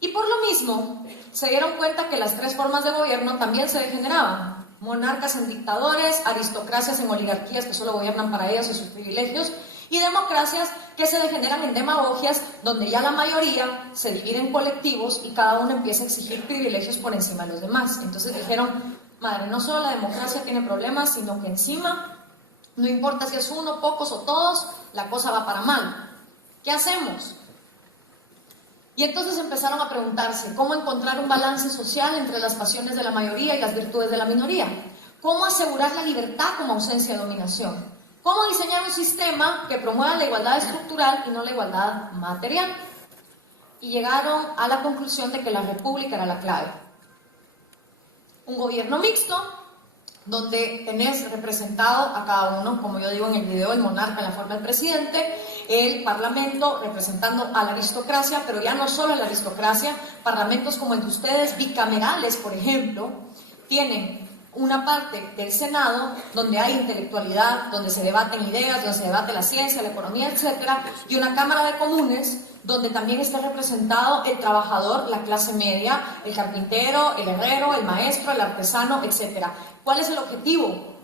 Y por lo mismo, se dieron cuenta que las 3 formas de gobierno también se degeneraban. Monarcas en dictadores, aristocracias en oligarquías que solo gobiernan para ellos y sus privilegios, y democracias que se degeneran en demagogias, donde ya la mayoría se divide en colectivos y cada uno empieza a exigir privilegios por encima de los demás. Entonces dijeron, madre, no solo la democracia tiene problemas, sino que encima, no importa si es uno, pocos o todos, la cosa va para mal. ¿Qué hacemos? Y entonces empezaron a preguntarse cómo encontrar un balance social entre las pasiones de la mayoría y las virtudes de la minoría. ¿Cómo asegurar la libertad como ausencia de dominación? ¿Cómo diseñar un sistema que promueva la igualdad estructural y no la igualdad material? Y llegaron a la conclusión de que la república era la clave. Un gobierno mixto, donde tenés representado a cada uno, como yo digo en el video, el monarca en la forma del presidente, el parlamento representando a la aristocracia, pero ya no solo a la aristocracia, parlamentos como el de ustedes, bicamerales, por ejemplo, tienen una parte del Senado donde hay intelectualidad, donde se debaten ideas, donde se debate la ciencia, la economía, etcétera, y una Cámara de Comunes donde también está representado el trabajador, la clase media, el carpintero, el herrero, el maestro, el artesano, etcétera. ¿Cuál es el objetivo?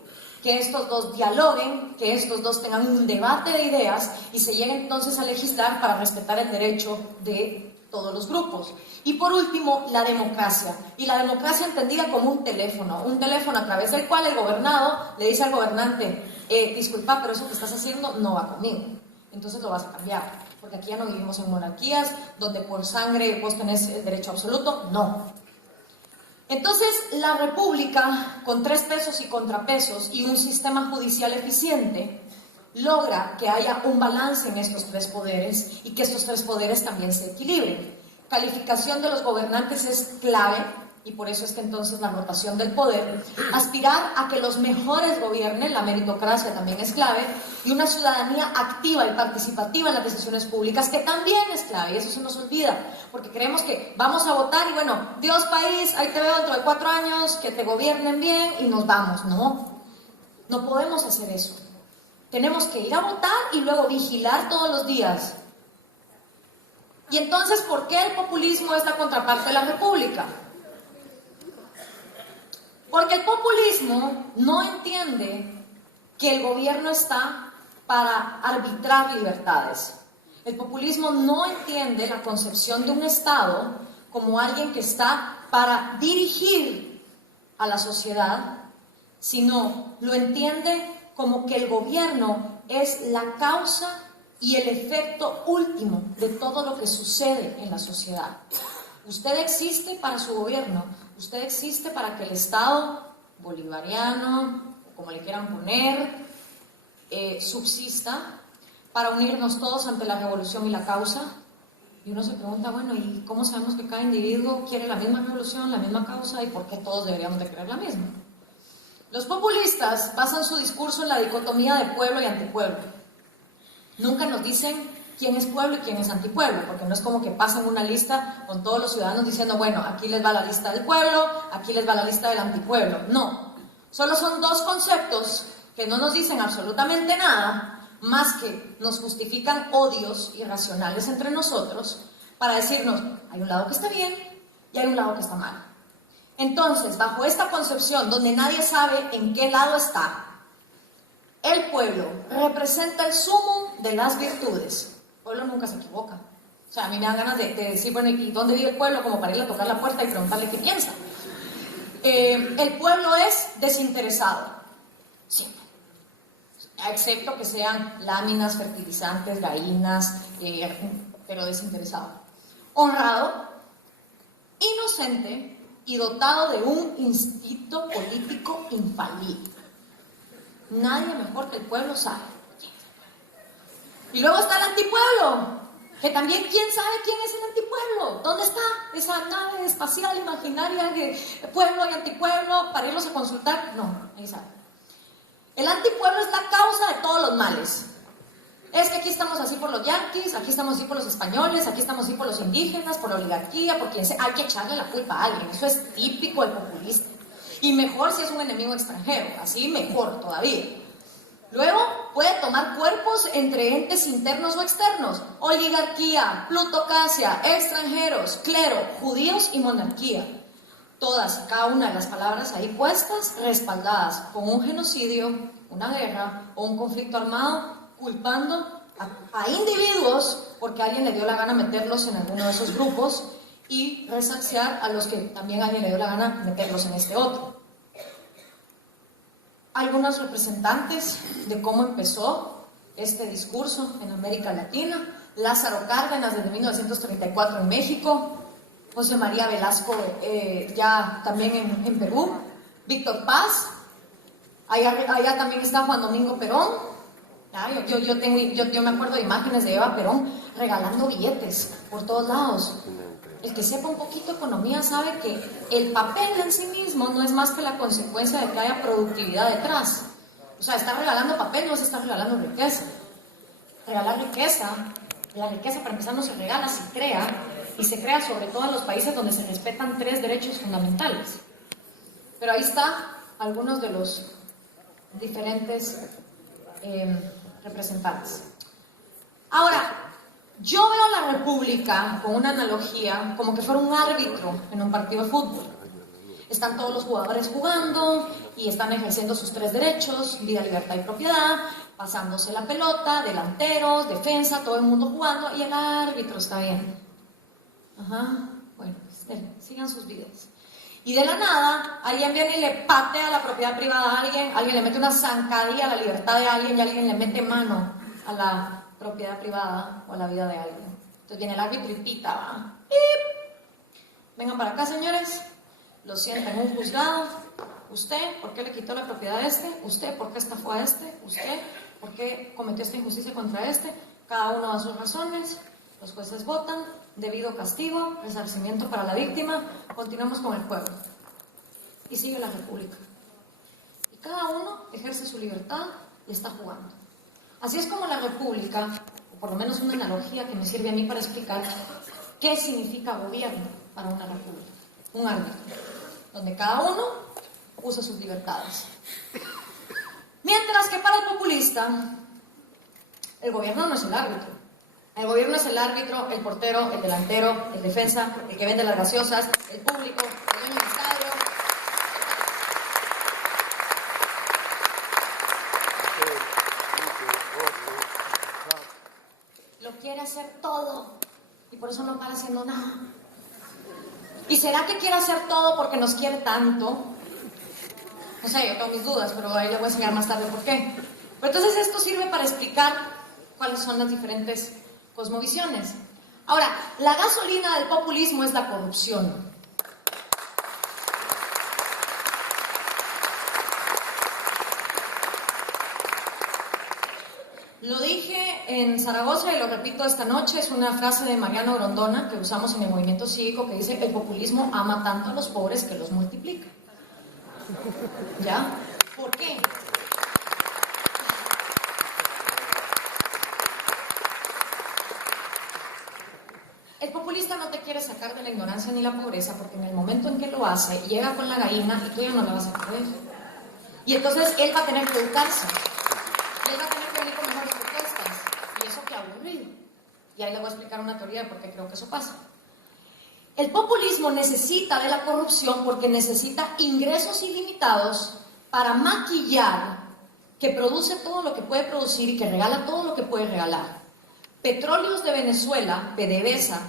Que estos dos dialoguen, que estos dos tengan un debate de ideas y se llegue entonces a legislar para respetar el derecho de todos los grupos. Y por último, la democracia. Y la democracia entendida como un teléfono a través del cual el gobernado le dice al gobernante, disculpa, pero eso que estás haciendo no va conmigo. Entonces lo vas a cambiar. Porque aquí ya no vivimos en monarquías, donde por sangre vos tenés el derecho absoluto. No. Entonces, la república, con 3 pesos y contrapesos y un sistema judicial eficiente, logra que haya un balance en estos 3 poderes y que estos 3 poderes también se equilibren. Calificación de los gobernantes es clave y por eso es que entonces la rotación del poder, aspirar a que los mejores gobiernen, la meritocracia también es clave, y una ciudadanía activa y participativa en las decisiones públicas, que también es clave, y eso se nos olvida, porque creemos que vamos a votar y bueno, Dios país, ahí te veo dentro de 4 años, que te gobiernen bien y nos vamos. No, no podemos hacer eso. Tenemos que ir a votar y luego vigilar todos los días. Y entonces, ¿por qué el populismo es la contraparte de la república? Porque el populismo no entiende que el gobierno está para arbitrar libertades. El populismo no entiende la concepción de un Estado como alguien que está para dirigir a la sociedad, sino lo entiende como que el gobierno es la causa y el efecto último de todo lo que sucede en la sociedad. Usted existe para su gobierno, usted existe para que el Estado bolivariano, como le quieran poner, subsista, para unirnos todos ante la revolución y la causa. Y uno se pregunta, bueno, ¿y cómo sabemos que cada individuo quiere la misma revolución, la misma causa, y por qué todos deberíamos de querer la misma? Los populistas basan su discurso en la dicotomía de pueblo y antipueblo. Nunca nos dicen quién es pueblo y quién es antipueblo, porque no es como que pasen una lista con todos los ciudadanos diciendo, bueno, aquí les va la lista del pueblo, aquí les va la lista del antipueblo. No, solo son 2 conceptos que no nos dicen absolutamente nada, más que nos justifican odios irracionales entre nosotros para decirnos, hay un lado que está bien y hay un lado que está mal. Entonces, bajo esta concepción donde nadie sabe en qué lado está, el pueblo representa el sumo de las virtudes. El pueblo nunca se equivoca. O sea, a mí me dan ganas de decir, bueno, ¿y dónde vive el pueblo? Como para ir a tocar la puerta y preguntarle qué piensa. El pueblo es desinteresado, siempre. Excepto que sean láminas, fertilizantes, gallinas, pero desinteresado. Honrado, inocente y dotado de un instinto político infalible. Nadie mejor que el pueblo sabe quién es el pueblo. Y luego está el antipueblo, que también quién sabe quién es el antipueblo. ¿Dónde está esa nave espacial imaginaria de pueblo y antipueblo para irlos a consultar? No, ahí sabe. El antipueblo es la causa de todos los males. Es que aquí estamos así por los yanquis, aquí estamos así por los españoles, aquí estamos así por los indígenas, por la oligarquía, por quien sea. Hay que echarle la culpa a alguien, eso es típico del populista. Y mejor si es un enemigo extranjero, así mejor todavía. Luego puede tomar cuerpos entre entes internos o externos, oligarquía, plutocracia, extranjeros, clero, judíos y monarquía. Todas y cada una de las palabras ahí puestas, respaldadas con un genocidio, una guerra o un conflicto armado, culpando a individuos porque a alguien le dio la gana meterlos en alguno de esos grupos y resaciar a los que también a alguien le dio la gana meterlos en este otro. Algunos representantes de cómo empezó este discurso en América Latina: Lázaro Cárdenas desde 1934 en México, José María Velasco ya también en Perú, Víctor Paz, allá también está Juan Domingo Perón. Yo me acuerdo de imágenes de Eva Perón regalando billetes por todos lados. El que sepa un poquito de economía sabe que el papel en sí mismo no es más que la consecuencia de que haya productividad detrás. O sea, estar regalando papel no se está regalando riqueza. Regalar riqueza, la riqueza para empezar no se regala, se crea, y se crea sobre todo en los países donde se respetan 3 derechos fundamentales. Pero ahí está algunos de los diferentes representantes. Ahora, yo veo a la República con una analogía como que fuera un árbitro en un partido de fútbol. Están todos los jugadores jugando y están ejerciendo sus 3 derechos: vida, libertad y propiedad, pasándose la pelota, delanteros, defensa, todo el mundo jugando, y el árbitro está viendo. Bueno, sigan sus videos. Y de la nada, alguien viene y le patea la propiedad privada a alguien le mete una zancadilla a la libertad de alguien y alguien le mete mano a la propiedad privada o a la vida de alguien. Entonces viene el árbitro y pita, ¿va? ¡Pip! Vengan para acá, señores. Lo sientan en un juzgado. Usted, ¿por qué le quitó la propiedad a este? Usted, ¿por qué estafó a este? Usted, ¿por qué cometió esta injusticia contra este? Cada uno da sus razones. Los jueces votan, debido castigo, resarcimiento para la víctima. Continuamos con el juego. Y sigue la República. Y cada uno ejerce su libertad y está jugando. Así es como la República, o por lo menos una analogía que me sirve a mí para explicar qué significa gobierno para una república. Un árbitro, donde cada uno usa sus libertades. Mientras que para el populista, el gobierno no es el árbitro. El gobierno es el árbitro, el portero, el delantero, el defensa, el que vende las gaseosas, el público, el dueño del estadio. Lo quiere hacer todo y por eso no para haciendo nada. ¿Y será que quiere hacer todo porque nos quiere tanto? No sé, yo tengo mis dudas, pero ahí le voy a enseñar más tarde por qué. Pero entonces esto sirve para explicar cuáles son las diferentes cosmovisiones. Ahora, la gasolina del populismo es la corrupción. Lo dije en Zaragoza y lo repito esta noche, es una frase de Mariano Grondona que usamos en el movimiento cívico que dice: el populismo ama tanto a los pobres que los multiplica. ¿Ya? ¿Por qué? El populista no te quiere sacar de la ignorancia ni la pobreza, porque en el momento en que lo hace, llega con la gallina y tú ya no la vas a sacar de eso. Y entonces él va a tener que educarse. Y él va a tener que venir con mejores propuestas. Y eso qué aburrido. Y ahí le voy a explicar una teoría de por qué creo que eso pasa. El populismo necesita de la corrupción porque necesita ingresos ilimitados para maquillar que produce todo lo que puede producir y que regala todo lo que puede regalar. Petróleos de Venezuela, PDVSA,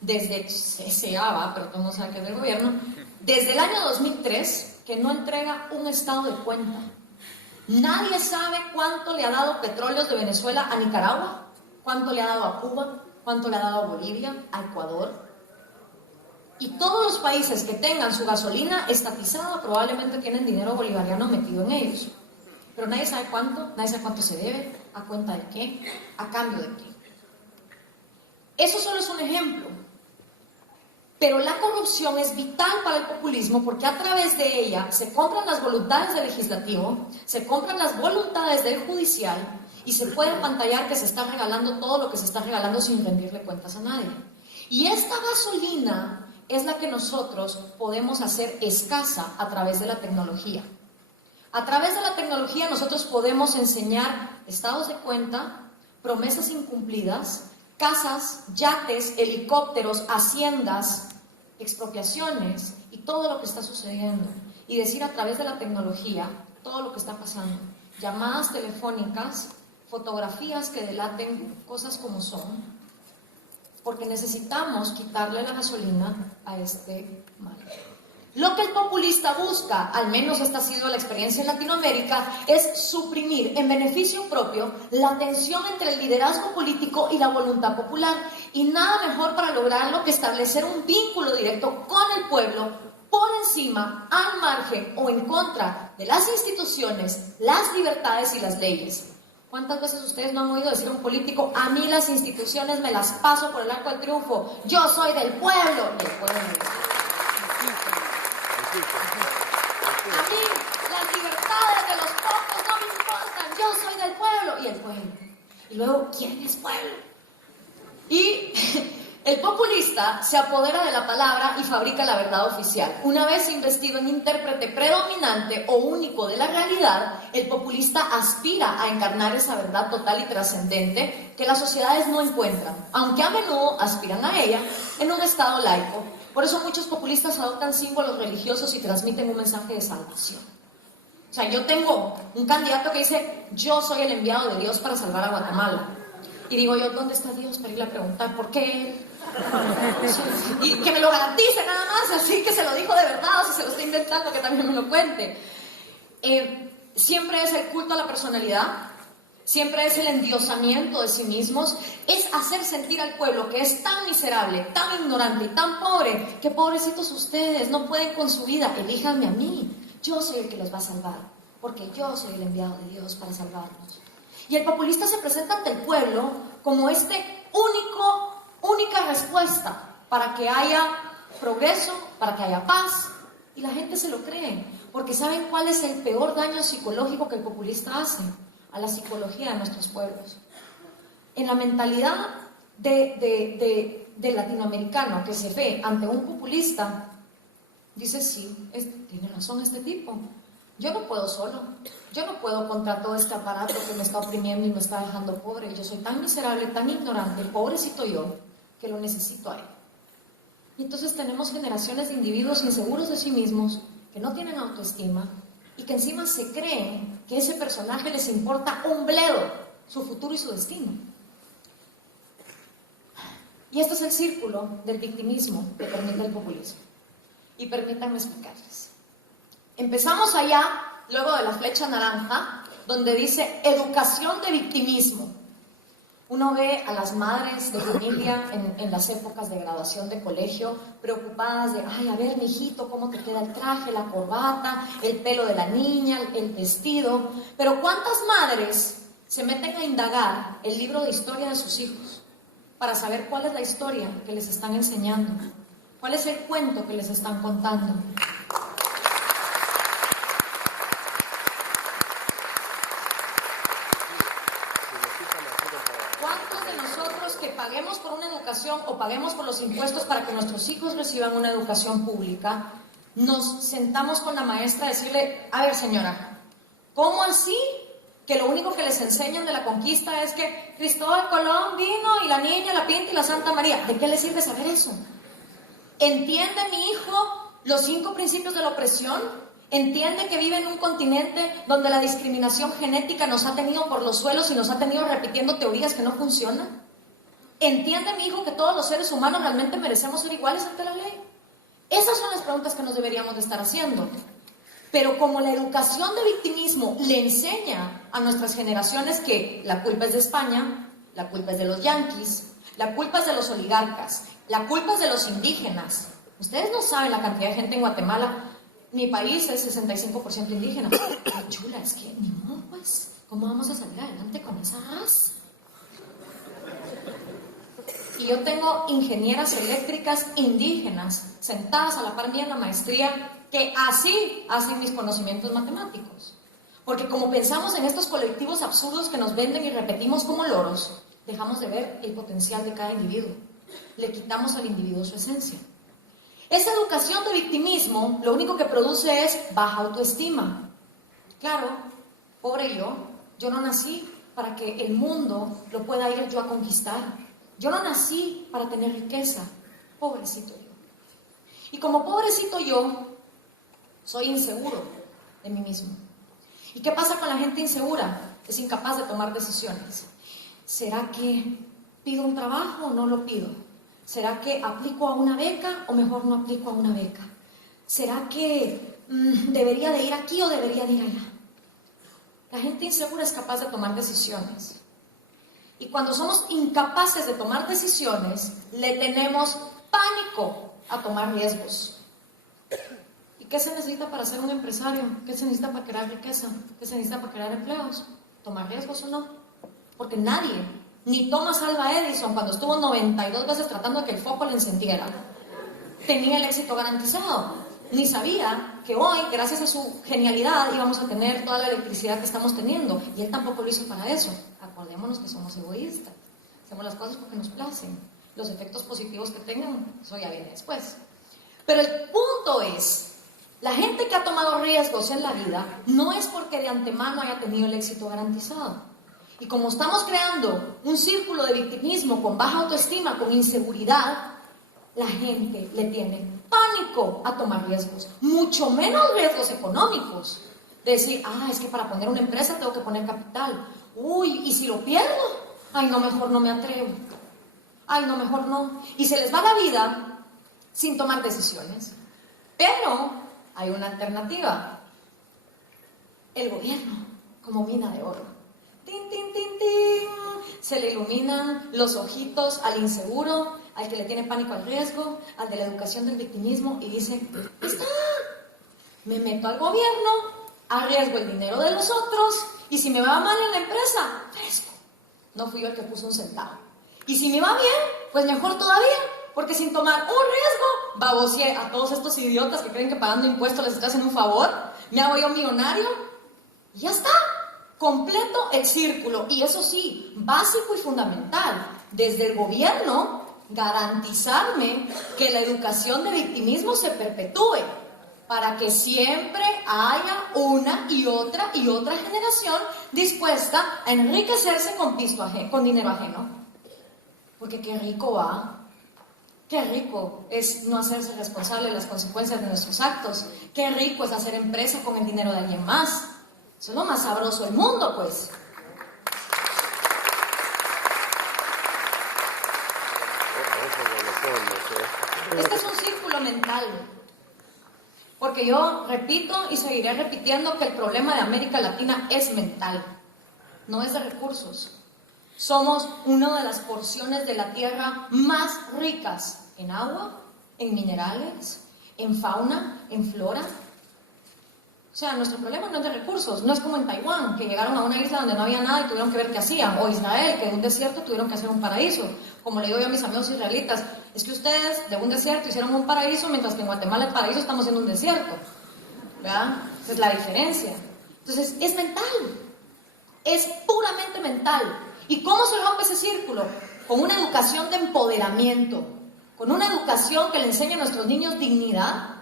desde CSA, pero todo no sabe que es del gobierno, desde el año 2003 que no entrega un estado de cuenta. Nadie sabe cuánto le ha dado Petróleos de Venezuela a Nicaragua, cuánto le ha dado a Cuba, cuánto le ha dado a Bolivia, a Ecuador. Y todos los países que tengan su gasolina estatizada probablemente tienen dinero bolivariano metido en ellos. Pero nadie sabe cuánto se debe, a cuenta de qué, a cambio de qué. Eso solo es un ejemplo. Pero la corrupción es vital para el populismo porque a través de ella se compran las voluntades del legislativo, se compran las voluntades del judicial Y se puede pantallar que se está regalando todo lo que se está regalando sin rendirle cuentas a nadie. Y esta gasolina es la que nosotros podemos hacer escasa a través de la tecnología. A través de la tecnología nosotros podemos enseñar estados de cuenta, promesas incumplidas, casas, yates, helicópteros, haciendas, expropiaciones y todo lo que está sucediendo. Y decir a través de la tecnología todo lo que está pasando. Llamadas telefónicas, fotografías que delaten cosas como son, porque necesitamos quitarle la gasolina a este mal. Lo que el populista busca, al menos esta ha sido la experiencia en Latinoamérica, es suprimir en beneficio propio la tensión entre el liderazgo político y la voluntad popular. Y nada mejor para lograrlo que establecer un vínculo directo con el pueblo, por encima, al margen o en contra de las instituciones, las libertades y las leyes. ¿Cuántas veces ustedes no han oído decir a un político: a mí las instituciones me las paso por el arco del triunfo, yo soy del pueblo? Y el pueblo no dice. A mí las libertades de los pocos no me importan, yo soy del pueblo. Y el pueblo. Y luego, ¿quién es pueblo? Y el populista se apodera de la palabra y fabrica la verdad oficial. Una vez investido en intérprete predominante o único de la realidad, el populista aspira a encarnar esa verdad total y trascendente que las sociedades no encuentran, aunque a menudo aspiran a ella en un estado laico. Por eso muchos populistas adoptan símbolos religiosos y transmiten un mensaje de salvación. O sea, yo tengo un candidato que dice: yo soy el enviado de Dios para salvar a Guatemala. Y digo yo: ¿dónde está Dios? Para irle a preguntar por qué él. Y que me lo garantice nada más, así que se lo dijo de verdad, o si se lo está inventando, que también me lo cuente. Siempre es el culto a la personalidad, siempre es el endiosamiento de sí mismos, es hacer sentir al pueblo que es tan miserable, tan ignorante y tan pobre, que pobrecitos ustedes, no pueden con su vida, elíjanme a mí, yo soy el que los va a salvar, porque yo soy el enviado de Dios para salvarnos. Y el populista se presenta ante el pueblo como única respuesta para que haya progreso, para que haya paz, y la gente se lo cree, porque ¿saben cuál es el peor daño psicológico que el populista hace? A la psicología de nuestros pueblos. En la mentalidad de latinoamericano que se ve ante un populista, dice: sí, tiene razón este tipo, yo no puedo solo, yo no puedo contra todo este aparato que me está oprimiendo y me está dejando pobre, yo soy tan miserable, tan ignorante, pobrecito yo, que lo necesito a él. Y entonces tenemos generaciones de individuos inseguros de sí mismos, que no tienen autoestima, y que encima se creen que ese personaje les importa un bledo, su futuro y su destino. Y este es el círculo del victimismo que permite el populismo. Y permítanme explicarles. Empezamos allá, luego de la flecha naranja, donde dice educación de victimismo. Uno ve a las madres de familia en las épocas de graduación de colegio preocupadas de: ay, a ver, mijito, cómo te queda el traje, la corbata, el pelo de la niña, el vestido. Pero ¿cuántas madres se meten a indagar el libro de historia de sus hijos para saber cuál es la historia que les están enseñando? ¿Cuál es el cuento que les están contando? Paguemos por una educación o paguemos por los impuestos para que nuestros hijos reciban una educación pública, nos sentamos con la maestra a decirle: a ver, señora, ¿cómo así que lo único que les enseñan de la conquista es que Cristóbal Colón vino y la Niña, la Pinta y la Santa María? ¿De qué le sirve saber eso? ¿Entiende mi hijo los 5 principios de la opresión? ¿Entiende que vive en un continente donde la discriminación genética nos ha tenido por los suelos y nos ha tenido repitiendo teorías que no funcionan? ¿Entiende mi hijo que todos los seres humanos realmente merecemos ser iguales ante la ley? Esas son las preguntas que nos deberíamos de estar haciendo. Pero como la educación de victimismo le enseña a nuestras generaciones que la culpa es de España, la culpa es de los yanquis, la culpa es de los oligarcas, la culpa es de los indígenas. Ustedes no saben la cantidad de gente en Guatemala. Mi país es 65% indígena. Ay, chula, es que ni modo, pues, ¿cómo vamos a salir adelante con esa raza? Y yo tengo ingenieras eléctricas indígenas sentadas a la par mía en la maestría que así hacen mis conocimientos matemáticos. Porque como pensamos en estos colectivos absurdos que nos venden y repetimos como loros, dejamos de ver el potencial de cada individuo. Le quitamos al individuo su esencia. Esa educación de victimismo lo único que produce es baja autoestima. Claro, pobre yo no nací para que el mundo lo pueda ir yo a conquistar. Yo no nací para tener riqueza. Pobrecito yo. Y como pobrecito yo, soy inseguro de mí mismo. ¿Y qué pasa con la gente insegura? Es incapaz de tomar decisiones. ¿Será que pido un trabajo o no lo pido? ¿Será que aplico a una beca o mejor no aplico a una beca? ¿Será que debería de ir aquí o debería de ir allá? La gente insegura es capaz de tomar decisiones. Y cuando somos incapaces de tomar decisiones, le tenemos pánico a tomar riesgos. ¿Y qué se necesita para ser un empresario? ¿Qué se necesita para crear riqueza? ¿Qué se necesita para crear empleos? ¿Tomar riesgos o no? Porque nadie, ni Thomas Alva Edison, cuando estuvo 92 veces tratando de que el foco le encendiera, tenía el éxito garantizado. Ni sabía que hoy, gracias a su genialidad, íbamos a tener toda la electricidad que estamos teniendo. Y él tampoco lo hizo para eso. Acordémonos que somos egoístas. Hacemos las cosas porque nos placen. Los efectos positivos que tengan, eso ya viene después. Pero el punto es, la gente que ha tomado riesgos en la vida no es porque de antemano haya tenido el éxito garantizado. Y como estamos creando un círculo de victimismo con baja autoestima, con inseguridad, la gente le tiene pánico a tomar riesgos, mucho menos riesgos económicos. De decir, es que para poner una empresa tengo que poner capital. Uy, ¿y si lo pierdo? Ay, no, mejor no me atrevo. Ay, no, mejor no. Y se les va la vida sin tomar decisiones. Pero hay una alternativa. El gobierno, como mina de oro. ¡Tin, tin, tin, tin! Se le iluminan los ojitos al inseguro, al que le tiene pánico al riesgo, al de la educación del victimismo, y dice, está, me meto al gobierno, arriesgo el dinero de los otros, y si me va mal en la empresa, fresco. No fui yo el que puso un centavo. Y si me va bien, pues mejor todavía, porque sin tomar un riesgo, baboseé a todos estos idiotas que creen que pagando impuestos les estoy haciendo un favor, me hago yo millonario, y ya está. Completo el círculo. Y eso sí, básico y fundamental, desde el gobierno, garantizarme que la educación de victimismo se perpetúe, para que siempre haya una y otra generación dispuesta a enriquecerse con dinero ajeno. Porque qué rico va. Qué rico es no hacerse responsable de las consecuencias de nuestros actos. Qué rico es hacer empresa con el dinero de alguien más. Eso es lo más sabroso del mundo, pues. Este es un círculo mental. Porque yo repito y seguiré repitiendo que el problema de América Latina es mental, no es de recursos. Somos una de las porciones de la tierra más ricas en agua, en minerales, en fauna, en flora. O sea, nuestro problema no es de recursos, no es como en Taiwán, que llegaron a una isla donde no había nada y tuvieron que ver qué hacían, o Israel, que de un desierto tuvieron que hacer un paraíso. Como le digo yo a mis amigos israelitas, es que ustedes de un desierto hicieron un paraíso, mientras que en Guatemala el paraíso estamos haciendo un desierto, ¿verdad? Esa es la diferencia. Entonces, es mental, es puramente mental. ¿Y cómo se rompe ese círculo? Con una educación de empoderamiento, con una educación que le enseñe a nuestros niños dignidad,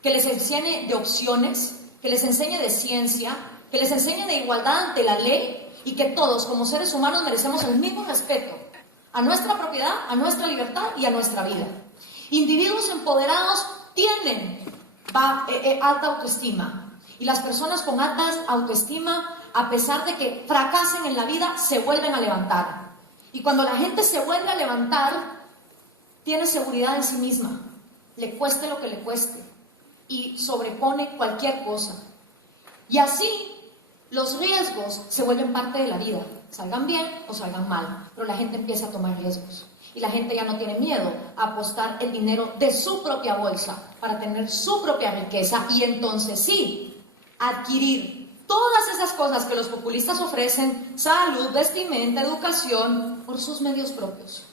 que les enseñe de opciones, que les enseñe de ciencia, que les enseñe de igualdad ante la ley y que todos como seres humanos merecemos el mismo respeto a nuestra propiedad, a nuestra libertad y a nuestra vida. Individuos empoderados tienen alta autoestima y las personas con alta autoestima, a pesar de que fracasen en la vida, se vuelven a levantar. Y cuando la gente se vuelve a levantar, tiene seguridad en sí misma, le cueste lo que le cueste, y sobrepone cualquier cosa. Y así los riesgos se vuelven parte de la vida, salgan bien o salgan mal, pero la gente empieza a tomar riesgos y la gente ya no tiene miedo a apostar el dinero de su propia bolsa para tener su propia riqueza y entonces sí, adquirir todas esas cosas que los populistas ofrecen, salud, vestimenta, educación, por sus medios propios,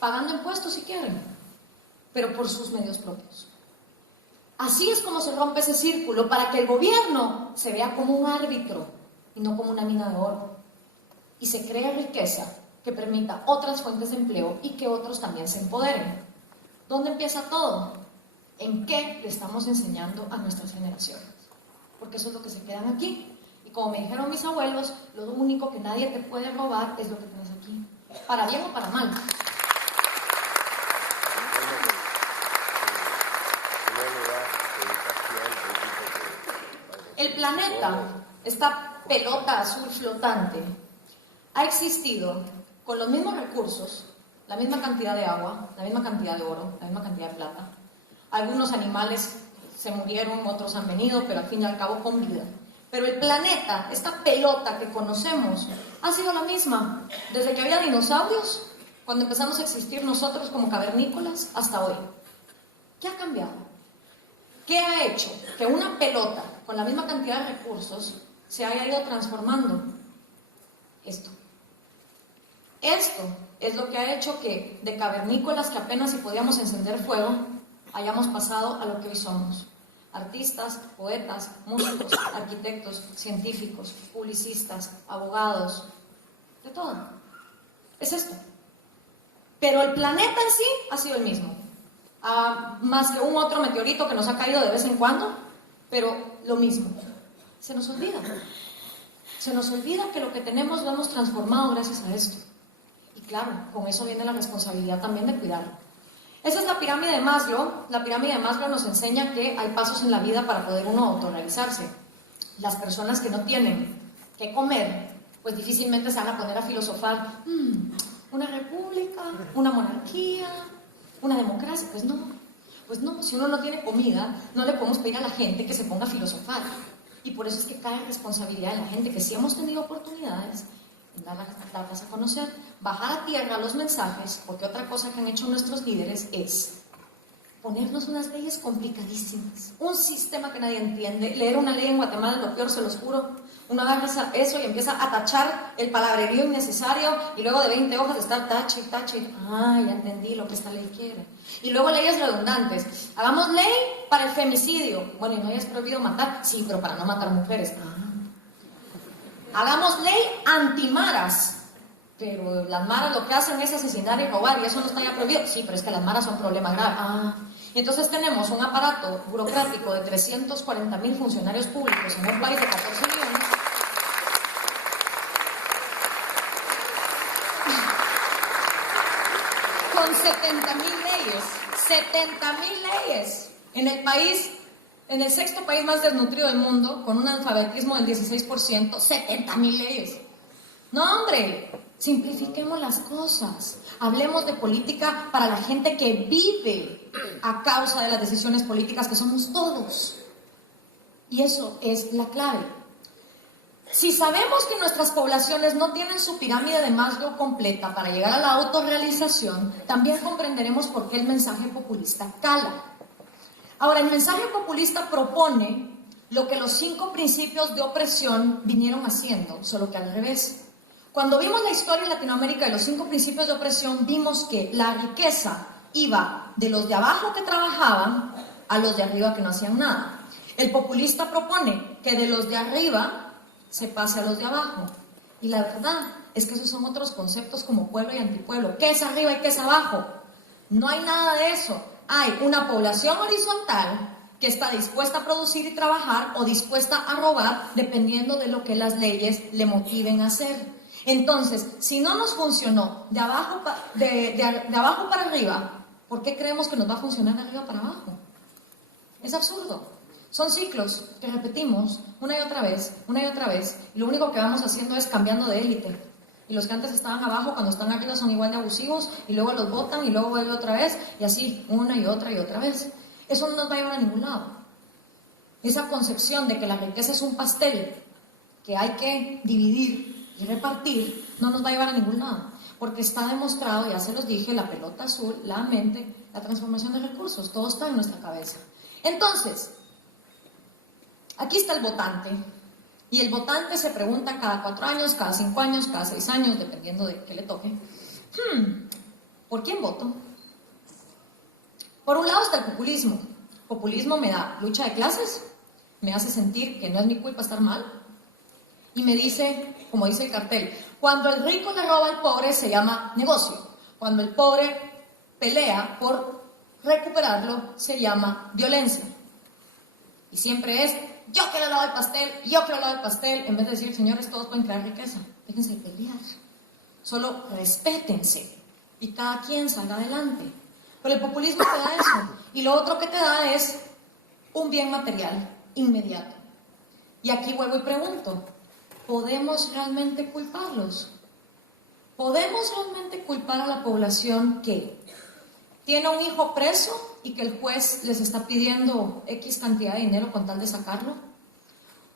pagando impuestos si quieren, pero por sus medios propios. Así es como se rompe ese círculo, para que el gobierno se vea como un árbitro y no como una mina de oro. Y se cree riqueza que permita otras fuentes de empleo y que otros también se empoderen. ¿Dónde empieza todo? ¿En qué le estamos enseñando a nuestras generaciones? Porque eso es lo que se quedan aquí. Y como me dijeron mis abuelos, lo único que nadie te puede robar es lo que tienes aquí. Para bien o para mal. El planeta, esta pelota azul flotante, ha existido con los mismos recursos, la misma cantidad de agua, la misma cantidad de oro, la misma cantidad de plata. Algunos animales se murieron, otros han venido, pero al fin y al cabo con vida. Pero el planeta, esta pelota que conocemos, ha sido la misma desde que había dinosaurios, cuando empezamos a existir nosotros como cavernícolas, hasta hoy. ¿Qué ha cambiado? ¿Qué ha hecho que una pelota con la misma cantidad de recursos se haya ido transformando? Esto es lo que ha hecho que de cavernícolas que apenas si podíamos encender fuego, hayamos pasado a lo que hoy somos. Artistas, poetas, músicos, arquitectos, científicos, publicistas, abogados, de todo. Es esto. Pero el planeta en sí ha sido el mismo. Más que un otro meteorito que nos ha caído de vez en cuando, pero lo mismo. Se nos olvida. Se nos olvida que lo que tenemos lo hemos transformado gracias a esto. Y claro, con eso viene la responsabilidad también de cuidarlo. Esa es la pirámide de Maslow. La pirámide de Maslow nos enseña que hay pasos en la vida para poder uno autorrealizarse. Las personas que no tienen que comer, pues difícilmente se van a poner a filosofar. ¿Una república? ¿Una monarquía? ¿Una democracia? Pues no, si uno no tiene comida, no le podemos pedir a la gente que se ponga a filosofar. Y por eso es que cae responsabilidad en la gente que sí hemos tenido oportunidades en darlas a conocer, bajar a tierra los mensajes, porque otra cosa que han hecho nuestros líderes es ponernos unas leyes complicadísimas, un sistema que nadie entiende. Leer una ley en Guatemala es lo peor, se los juro. Uno agarra eso y empieza a tachar el palabrerío innecesario y luego de 20 hojas está tache. Ya entendí lo que esta ley quiere. Y luego leyes redundantes. Hagamos ley para el femicidio. Bueno, y no hayas prohibido matar. Sí, pero para no matar mujeres. Hagamos ley antimaras. Pero las maras lo que hacen es asesinar y robar y eso no está ya prohibido. Sí, pero es que las maras son un problema grave. Y entonces tenemos un aparato burocrático de 340,000 funcionarios públicos en un país de 14 millones. Con 70,000 leyes. 70,000 leyes. En el país, en el sexto país más desnutrido del mundo, con un analfabetismo del 16%, 70,000 leyes. No, hombre, simplifiquemos las cosas. Hablemos de política para la gente que vive a causa de las decisiones políticas, que somos todos. Y eso es la clave. Si sabemos que nuestras poblaciones no tienen su pirámide de Maslow completa para llegar a la autorrealización, también comprenderemos por qué el mensaje populista cala. Ahora, el mensaje populista propone lo que los 5 principios de opresión vinieron haciendo, solo que al revés. Cuando vimos la historia en Latinoamérica de los 5 principios de opresión, vimos que la riqueza iba de los de abajo que trabajaban a los de arriba que no hacían nada. El populista propone que de los de arriba se pase a los de abajo. Y la verdad es que esos son otros conceptos como pueblo y antipueblo. ¿Qué es arriba y qué es abajo? No hay nada de eso. Hay una población horizontal que está dispuesta a producir y trabajar o dispuesta a robar dependiendo de lo que las leyes le motiven a hacer. Entonces, si no nos funcionó de abajo para arriba, ¿por qué creemos que nos va a funcionar de arriba para abajo? Es absurdo. Son ciclos que repetimos una y otra vez, y lo único que vamos haciendo es cambiando de élite. Y los que antes estaban abajo, cuando están arriba son igual de abusivos, y luego los botan, y luego vuelve otra vez, y así, una y otra vez. Eso no nos va a llevar a ningún lado. Esa concepción de que la riqueza es un pastel que hay que dividir y repartir, no nos va a llevar a ningún lado, porque está demostrado, ya se los dije, la pelota azul, la mente, la transformación de recursos, todo está en nuestra cabeza. Entonces, aquí está el votante, y el votante se pregunta cada 4 años, cada 5 años, cada 6 años, dependiendo de qué le toque, ¿por quién voto? Por un lado está el populismo. Populismo me da lucha de clases, me hace sentir que no es mi culpa estar mal, y me dice, como dice el cartel, cuando el rico le roba al pobre se llama negocio, cuando el pobre pelea por recuperarlo se llama violencia. Y siempre es, yo quiero el lado del pastel, yo quiero el lado del pastel, en vez de decir, señores, todos pueden crear riqueza, déjense de pelear, solo respétense y cada quien salga adelante. Pero el populismo te da eso, y lo otro que te da es un bien material inmediato. Y aquí vuelvo y pregunto, ¿podemos realmente culparlos? ¿Podemos realmente culpar a la población que tiene un hijo preso y que el juez les está pidiendo X cantidad de dinero con tal de sacarlo?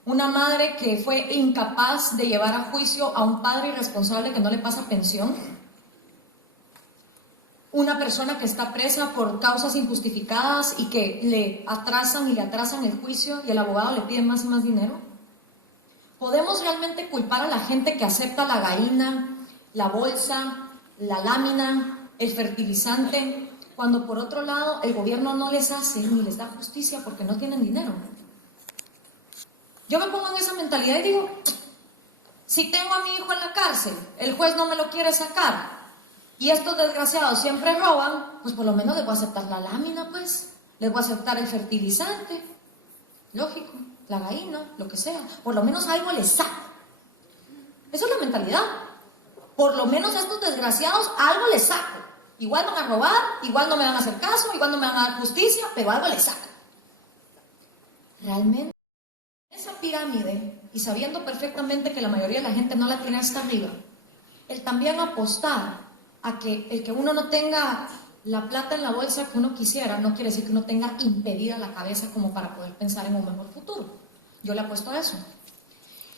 Una madre que fue incapaz de llevar a juicio a un padre irresponsable que no le pasa pensión. Una persona que está presa por causas injustificadas y que le atrasan el juicio y el abogado le pide más y más dinero. ¿Podemos realmente culpar a la gente que acepta la gallina, la bolsa, la lámina, el fertilizante, cuando por otro lado el gobierno no les hace ni les da justicia porque no tienen dinero? Yo me pongo en esa mentalidad y digo, si tengo a mi hijo en la cárcel, el juez no me lo quiere sacar y estos desgraciados siempre roban, pues por lo menos les voy a aceptar la lámina, pues, les voy a aceptar el fertilizante, lógico, la gallina, lo que sea, por lo menos algo les saco. Esa es la mentalidad. Por lo menos a estos desgraciados algo les saco. Igual van a robar, igual no me van a hacer caso, igual no me van a dar justicia, pero algo les saco. Realmente, esa pirámide, y sabiendo perfectamente que la mayoría de la gente no la tiene hasta arriba, el también apostar a que el que uno no tenga la plata en la bolsa que uno quisiera, no quiere decir que uno tenga impedida la cabeza como para poder pensar en un mejor futuro. Yo le apuesto a eso.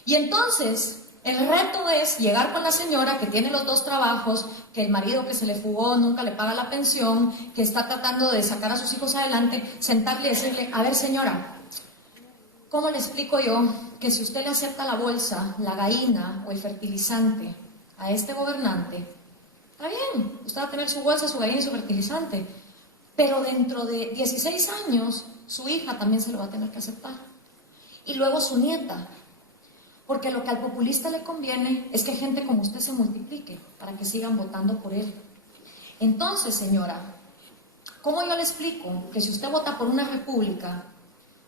Y entonces, el reto es llegar con la señora que tiene los dos trabajos, que el marido que se le fugó nunca le paga la pensión, que está tratando de sacar a sus hijos adelante, sentarle y decirle, a ver señora, ¿cómo le explico yo que si usted le acepta la bolsa, la gallina o el fertilizante a este gobernante, está bien, usted va a tener su bolsa, su gallina y su fertilizante, pero dentro de 16 años su hija también se lo va a tener que aceptar, y luego su nieta? Porque lo que al populista le conviene es que gente como usted se multiplique para que sigan votando por él. Entonces, señora, ¿cómo yo le explico que si usted vota por una república,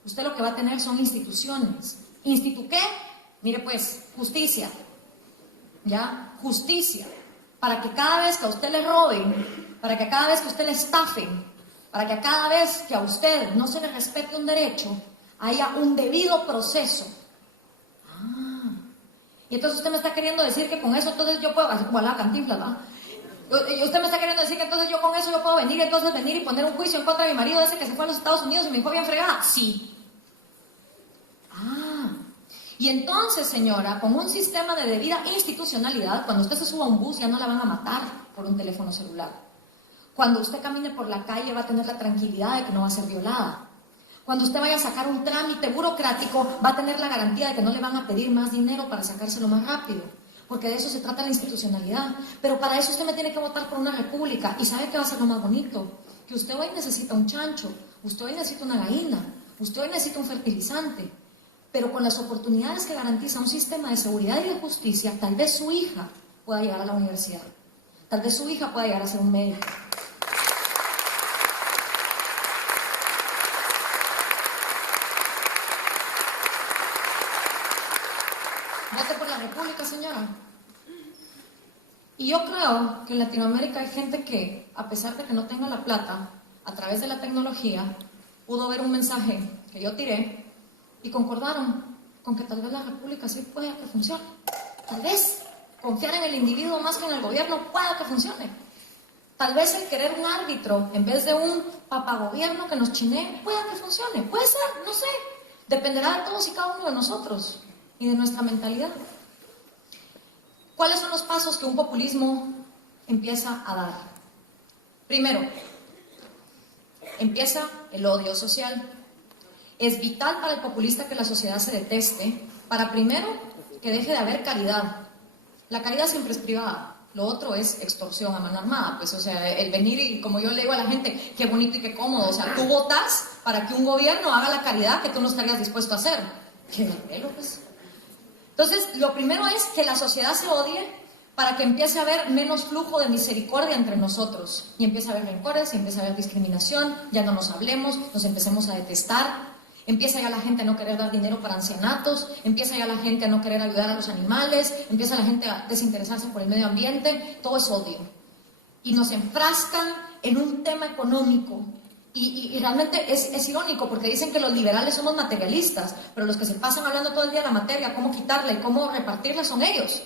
usted lo que va a tener son instituciones? ¿Qué? Mire pues, justicia. ¿Ya? Justicia. Para que cada vez que a usted le roben, para que cada vez que a usted le estafen, para que cada vez que a usted no se le respete un derecho, haya un debido proceso. Y entonces usted me está queriendo decir que con eso entonces yo puedo, como la Cantinflas, ¿verdad? Usted me está queriendo decir que entonces yo con eso yo puedo venir y poner un juicio en contra de mi marido ese que se fue a los Estados Unidos y me dejó bien fregada. Sí. Y entonces, señora, con un sistema de debida institucionalidad, cuando usted se suba a un bus ya no la van a matar por un teléfono celular. Cuando usted camine por la calle va a tener la tranquilidad de que no va a ser violada. Cuando usted vaya a sacar un trámite burocrático, va a tener la garantía de que no le van a pedir más dinero para sacárselo más rápido, porque de eso se trata la institucionalidad. Pero para eso usted me tiene que votar por una república. ¿Y sabe qué va a ser lo más bonito? Que usted hoy necesita un chancho, usted hoy necesita una gallina, usted hoy necesita un fertilizante, pero con las oportunidades que garantiza un sistema de seguridad y de justicia, tal vez su hija pueda llegar a la universidad, tal vez su hija pueda llegar a ser un médico. Vote por la república, señora. Y yo creo que en Latinoamérica hay gente que, a pesar de que no tenga la plata, a través de la tecnología, pudo ver un mensaje que yo tiré y concordaron con que tal vez la república sí pueda que funcione. Tal vez confiar en el individuo más que en el gobierno pueda que funcione. Tal vez el querer un árbitro en vez de un papagobierno que nos chinee pueda que funcione. Puede ser, no sé. Dependerá de todos y cada uno de nosotros y de nuestra mentalidad. ¿Cuáles son los pasos que un populismo empieza a dar? Primero, empieza el odio social. Es vital para el populista que la sociedad se deteste, para primero que deje de haber caridad. La caridad siempre es privada. Lo otro es extorsión a mano armada, pues, o sea, el venir y, como yo le digo a la gente, qué bonito y qué cómodo, o sea, tú votas para que un gobierno haga la caridad que tú no estarías dispuesto a hacer. ¡Qué barbero, pues! Entonces, lo primero es que la sociedad se odie para que empiece a haber menos flujo de misericordia entre nosotros, y empiece a haber rencores, y empiece a haber discriminación, ya no nos hablemos, nos empecemos a detestar. Empieza ya la gente a no querer dar dinero para ancianatos, empieza ya la gente a no querer ayudar a los animales, empieza la gente a desinteresarse por el medio ambiente, todo es odio. Y nos enfrascan en un tema económico. Y realmente es irónico, porque dicen que los liberales somos materialistas, pero los que se pasan hablando todo el día de la materia, cómo quitarla y cómo repartirla, son ellos.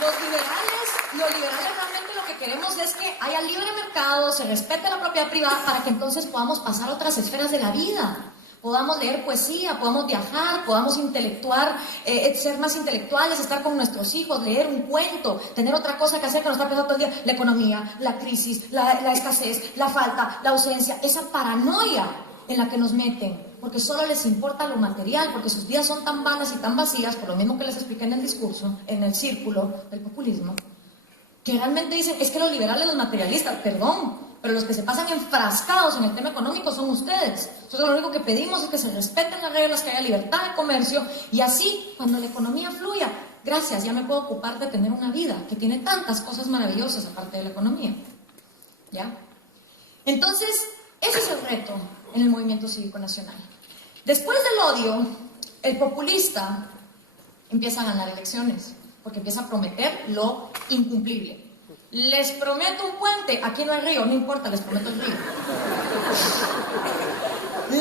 Los liberales realmente lo que queremos es que haya libre mercado, se respete la propiedad privada, para que entonces podamos pasar a otras esferas de la vida. Podamos leer poesía, podamos viajar, podamos intelectuar, ser más intelectuales, estar con nuestros hijos, leer un cuento, tener otra cosa que hacer que nos está pensando todo el día. La economía, la crisis, la escasez, la falta, la ausencia, esa paranoia en la que nos meten, porque solo les importa lo material, porque sus vidas son tan vanas y tan vacías, por lo mismo que les expliqué en el discurso, en el círculo del populismo, que realmente dicen, es que los liberales, los materialistas, perdón, pero los que se pasan enfrascados en el tema económico son ustedes. Nosotros lo único que pedimos es que se respeten las reglas, que haya libertad de comercio, y así, cuando la economía fluya, gracias, ya me puedo ocupar de tener una vida que tiene tantas cosas maravillosas aparte de la economía. ¿Ya? Entonces, ese es el reto en el movimiento cívico nacional. Después del odio, el populista empieza a ganar elecciones, porque empieza a prometer lo incumplible. Les prometo un puente, aquí no hay río, no importa, les prometo el río.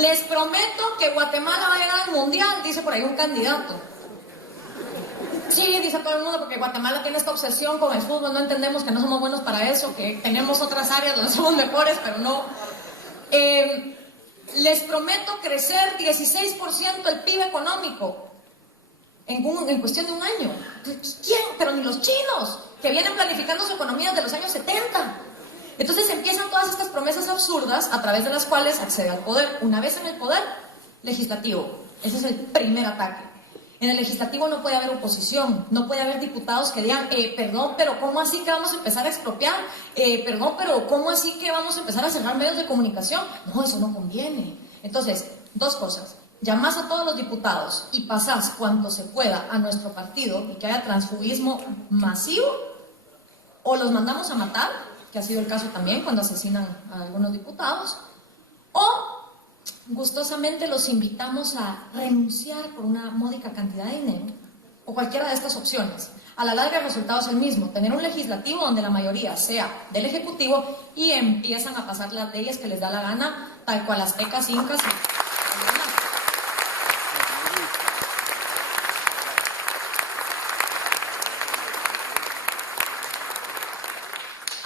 Les prometo que Guatemala va a llegar al mundial, dice por ahí un candidato. Sí, dice todo el mundo, porque Guatemala tiene esta obsesión con el fútbol, no entendemos que no somos buenos para eso, que tenemos otras áreas donde somos mejores, pero no. Les prometo crecer 16% el PIB económico en cuestión de un año. ¿Quién? Pero ni los chinos, que vienen planificando su economía desde los años 70. Entonces empiezan todas estas promesas absurdas a través de las cuales accede al poder. Una vez en el poder, legislativo. Ese es el primer ataque. En el legislativo no puede haber oposición, no puede haber diputados que digan, perdón, pero ¿cómo así que vamos a empezar a expropiar? Perdón, pero ¿cómo así que vamos a empezar a cerrar medios de comunicación? No, eso no conviene. Entonces, dos cosas. Llamás a todos los diputados y pasás cuanto se pueda a nuestro partido y que haya transfugismo masivo, o los mandamos a matar, que ha sido el caso también cuando asesinan a algunos diputados, o gustosamente los invitamos a renunciar por una módica cantidad de dinero, o cualquiera de estas opciones. A la larga el resultado es el mismo, tener un legislativo donde la mayoría sea del ejecutivo y empiezan a pasar las leyes que les da la gana, tal cual aztecas, incas y...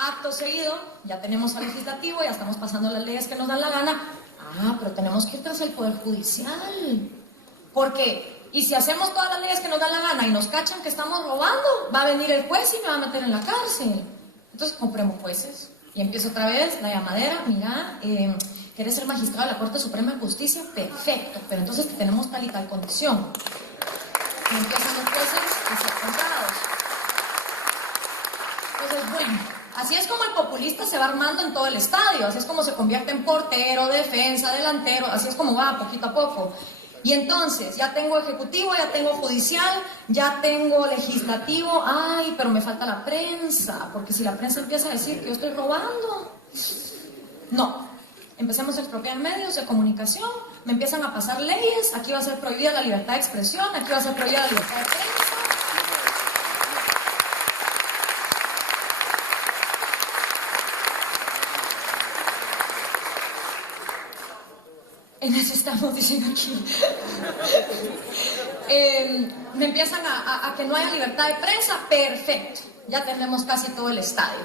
Acto seguido, ya tenemos al legislativo, ya estamos pasando las leyes que nos dan la gana. Pero tenemos que ir tras el Poder Judicial. Porque, y si hacemos todas las leyes que nos dan la gana y nos cachan que estamos robando, va a venir el juez y me va a meter en la cárcel. Entonces compremos jueces. Y empiezo otra vez la llamadera. Mira, ¿quieres ser magistrado de la Corte Suprema de Justicia? Perfecto, pero entonces tenemos tal y tal condición. Y empiezan los jueces a ser comprados. Entonces, bueno, así es como el populista se va armando en todo el estadio, así es como se convierte en portero, defensa, delantero, así es como va poquito a poco. Y entonces, ya tengo ejecutivo, ya tengo judicial, ya tengo legislativo, pero me falta la prensa, porque si la prensa empieza a decir que yo estoy robando, no. Empecemos a expropiar medios de comunicación, me empiezan a pasar leyes, aquí va a ser prohibida la libertad de expresión, aquí va a ser prohibida la libertad de prensa. En eso estamos diciendo aquí. Me empiezan a que no haya libertad de prensa, perfecto, ya tenemos casi todo el estadio.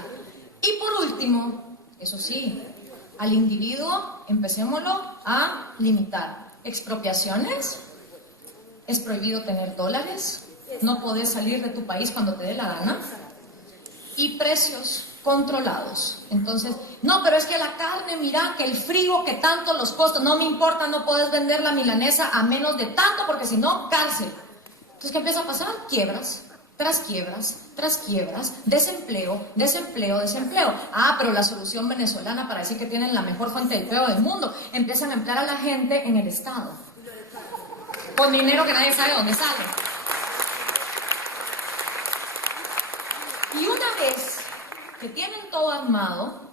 Y por último, eso sí, al individuo empecémoslo a limitar. Expropiaciones, es prohibido tener dólares, no podés salir de tu país cuando te dé la gana. Y precios, controlados. Entonces, no, pero es que la carne, mira, que el frío, que tanto los costos, no me importa, no puedes vender la milanesa a menos de tanto, porque si no, cárcel. Entonces, ¿qué empieza a pasar? Quiebras, tras quiebras, tras quiebras, desempleo, desempleo, desempleo. Ah, pero la solución venezolana para decir que tienen la mejor fuente de empleo del mundo, empiezan a emplear a la gente en el Estado, con dinero que nadie sabe dónde sale. Y una vez que tienen todo armado,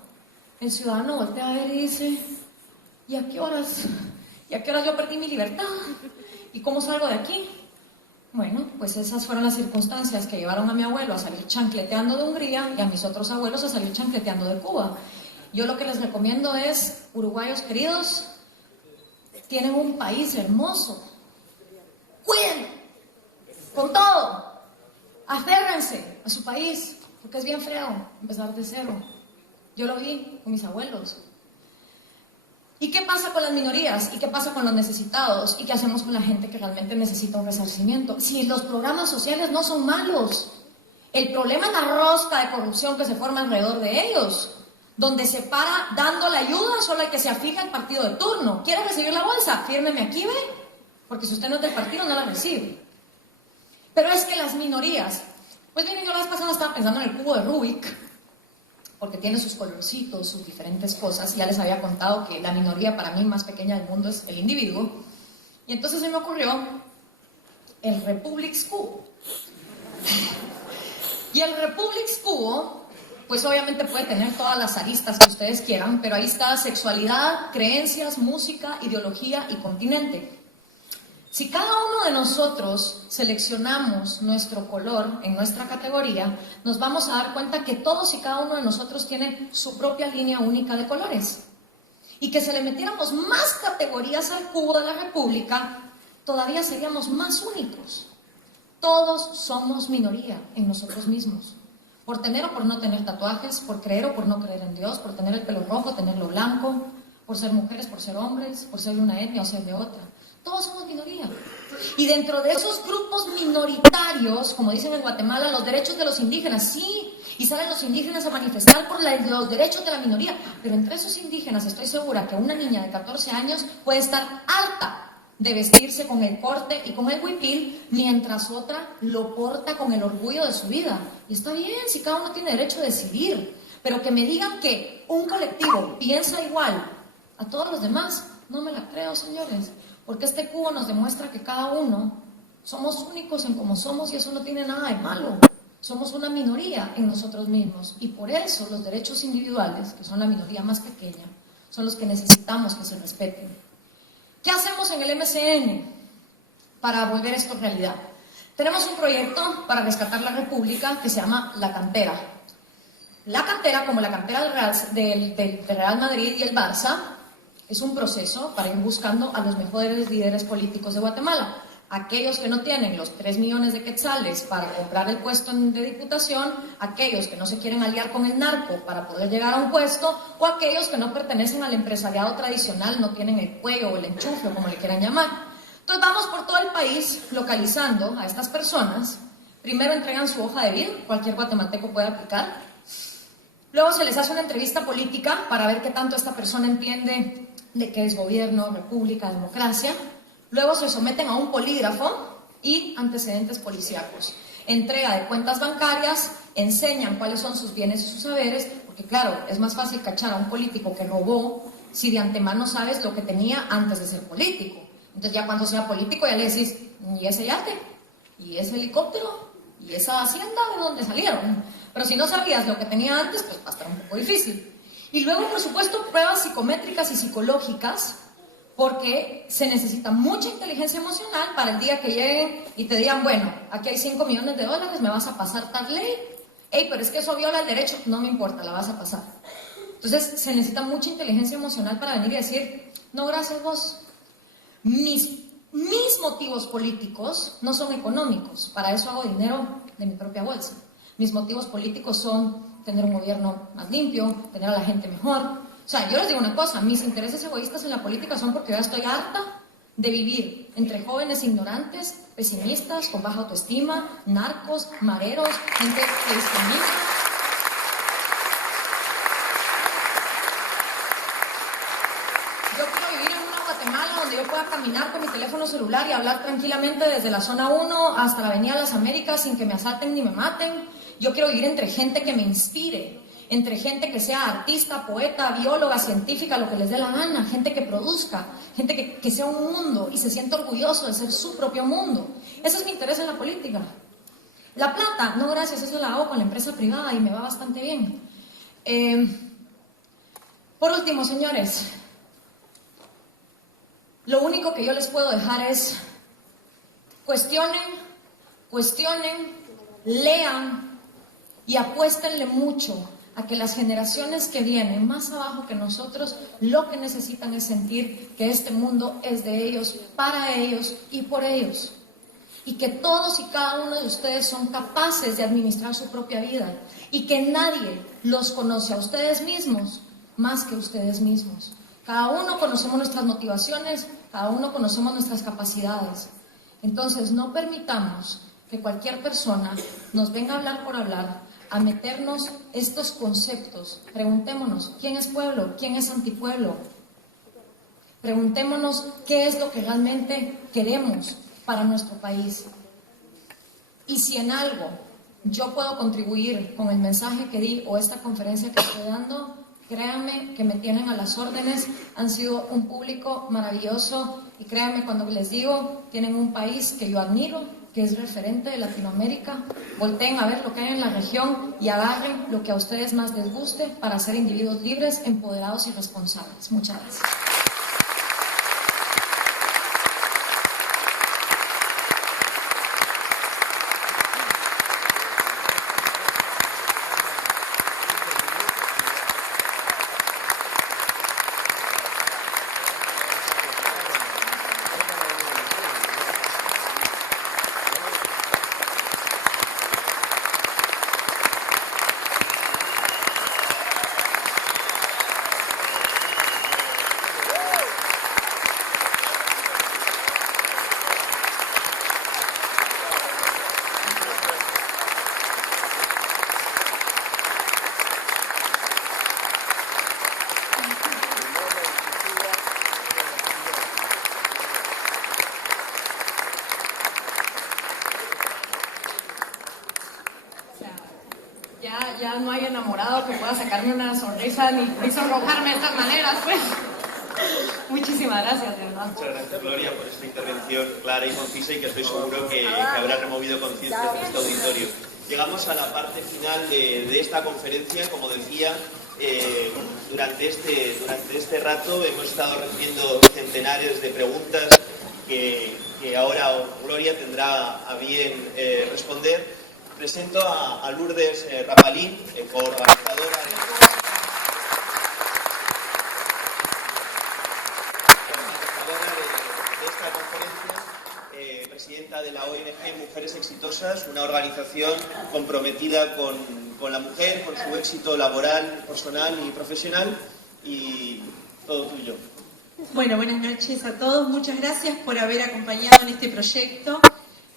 el ciudadano voltea a ver y dice, ¿y a qué horas? ¿Y a qué horas yo perdí mi libertad? ¿Y cómo salgo de aquí? Bueno, pues esas fueron las circunstancias que llevaron a mi abuelo a salir chancleteando de Hungría y a mis otros abuelos a salir chancleteando de Cuba. Yo lo que les recomiendo es, uruguayos queridos, tienen un país hermoso. Cuídenlo, con todo. Aférrense a su país, porque es bien feo empezar de cero. Yo lo vi con mis abuelos. ¿Y qué pasa con las minorías? ¿Y qué pasa con los necesitados? ¿Y qué hacemos con la gente que realmente necesita un resarcimiento? Si los programas sociales no son malos, el problema es la rosca de corrupción que se forma alrededor de ellos, donde se para dando la ayuda solo al que se afija al partido de turno. ¿Quiere recibir la bolsa? Fírmeme aquí, ve, porque si usted no es del partido no la recibe. Pero es que las minorías, pues miren, yo la vez pasada estaba pensando en el cubo de Rubik, porque tiene sus colorcitos, sus diferentes cosas. Ya les había contado que la minoría para mí más pequeña del mundo es el individuo. Y entonces se me ocurrió el Republics Cubo. Y el Republics Cubo, pues obviamente puede tener todas las aristas que ustedes quieran, pero ahí está sexualidad, creencias, música, ideología y continente. Si cada uno de nosotros seleccionamos nuestro color en nuestra categoría, nos vamos a dar cuenta que todos y cada uno de nosotros tiene su propia línea única de colores. Y que si le metiéramos más categorías al cubo de la República, todavía seríamos más únicos. Todos somos minoría en nosotros mismos. Por tener o por no tener tatuajes, por creer o por no creer en Dios, por tener el pelo rojo, tenerlo blanco, por ser mujeres, por ser hombres, por ser de una etnia o ser de otra. Todos somos minoría. Y dentro de esos grupos minoritarios, como dicen en Guatemala, los derechos de los indígenas, sí, y salen los indígenas a manifestar por los derechos de la minoría. Pero entre esos indígenas estoy segura que una niña de 14 años puede estar harta de vestirse con el corte y con el huipil, mientras otra lo porta con el orgullo de su vida. Y está bien, si cada uno tiene derecho a decidir. Pero que me digan que un colectivo piensa igual a todos los demás, no me la creo, señores. Porque este cubo nos demuestra que cada uno somos únicos en cómo somos y eso no tiene nada de malo. Somos una minoría en nosotros mismos y por eso los derechos individuales, que son la minoría más pequeña, son los que necesitamos que se respeten. ¿Qué hacemos en el MCN para volver esto realidad? Tenemos un proyecto para rescatar la República que se llama La Cantera. La Cantera, como la cantera del Real Madrid y el Barça, es un proceso para ir buscando a los mejores líderes políticos de Guatemala. Aquellos que no tienen los 3 millones de quetzales para comprar el puesto de diputación, aquellos que no se quieren aliar con el narco para poder llegar a un puesto, o aquellos que no pertenecen al empresariado tradicional, no tienen el cuello o el enchufe, o como le quieran llamar. Entonces vamos por todo el país localizando a estas personas. Primero entregan su hoja de vida, cualquier guatemalteco puede aplicar. Luego se les hace una entrevista política para ver qué tanto esta persona entiende de qué es gobierno, república, democracia. Luego se someten a un polígrafo y antecedentes policíacos. Entrega de cuentas bancarias, enseñan cuáles son sus bienes y sus saberes, porque claro, es más fácil cachar a un político que robó si de antemano sabes lo que tenía antes de ser político. Entonces ya cuando sea político ya le decís, ¿y ese yate? ¿Y ese helicóptero? ¿Y esa hacienda de dónde salieron? Pero si no sabías lo que tenía antes, pues va a estar un poco difícil. Y luego, por supuesto, pruebas psicométricas y psicológicas, porque se necesita mucha inteligencia emocional para el día que lleguen y te digan, bueno, aquí hay 5 millones de dólares, me vas a pasar tal ley. Ey, pero es que eso viola el derecho. No me importa, la vas a pasar. Entonces, se necesita mucha inteligencia emocional para venir y decir, no, gracias vos. Mis motivos políticos no son económicos. Para eso hago dinero de mi propia bolsa. Mis motivos políticos son tener un gobierno más limpio, tener a la gente mejor. O sea, yo les digo una cosa, mis intereses egoístas en la política son porque ya estoy harta de vivir entre jóvenes ignorantes, pesimistas, con baja autoestima, narcos, mareros, gente que discrimina. caminar con mi teléfono celular y hablar tranquilamente desde la zona 1 hasta la Avenida Las Américas sin que me asalten ni me maten. Yo quiero vivir entre gente que me inspire, entre gente que sea artista, poeta, bióloga, científica, lo que les dé la gana, gente que produzca, gente que sea un mundo y se sienta orgulloso de ser su propio mundo. Ese es mi interés en la política. La plata, no gracias, eso la hago con la empresa privada y me va bastante bien. Por último, señores, lo único que yo les puedo dejar es cuestionen, lean y apuéstenle mucho a que las generaciones que vienen más abajo que nosotros lo que necesitan es sentir que este mundo es de ellos, para ellos y por ellos. Y que todos y cada uno de ustedes son capaces de administrar su propia vida y que nadie los conoce a ustedes mismos más que ustedes mismos. Cada uno conocemos nuestras motivaciones, cada uno conocemos nuestras capacidades. Entonces no permitamos que cualquier persona nos venga a hablar por hablar, a meternos estos conceptos. Preguntémonos, ¿quién es pueblo? ¿Quién es antipueblo? Preguntémonos qué es lo que realmente queremos para nuestro país. Y si en algo yo puedo contribuir con el mensaje que di o esta conferencia que estoy dando, créanme que me tienen a las órdenes, han sido un público maravilloso y créanme cuando les digo, tienen un país que yo admiro, que es referente de Latinoamérica. Volteen a ver lo que hay en la región y agarren lo que a ustedes más les guste para ser individuos libres, empoderados y responsables. Muchas gracias. Ya no hay enamorado que pueda sacarme una sonrisa ni sonrojarme de estas maneras, pues. Muchísimas gracias, de verdad. Muchas gracias, Gloria, por esta intervención clara y concisa y que estoy seguro que habrá removido conciencias en este auditorio. Llegamos a la parte final de esta conferencia. Como decía, durante este rato hemos estado recibiendo centenares de preguntas que ahora Gloria tendrá a bien responder. Presento a Lourdes Rapalín, coorganizadora de esta conferencia, presidenta de la ONG Mujeres Exitosas, una organización comprometida con la mujer, con su éxito laboral, personal y profesional, y todo tuyo. Bueno, buenas noches a todos. Muchas gracias por haber acompañado en este proyecto.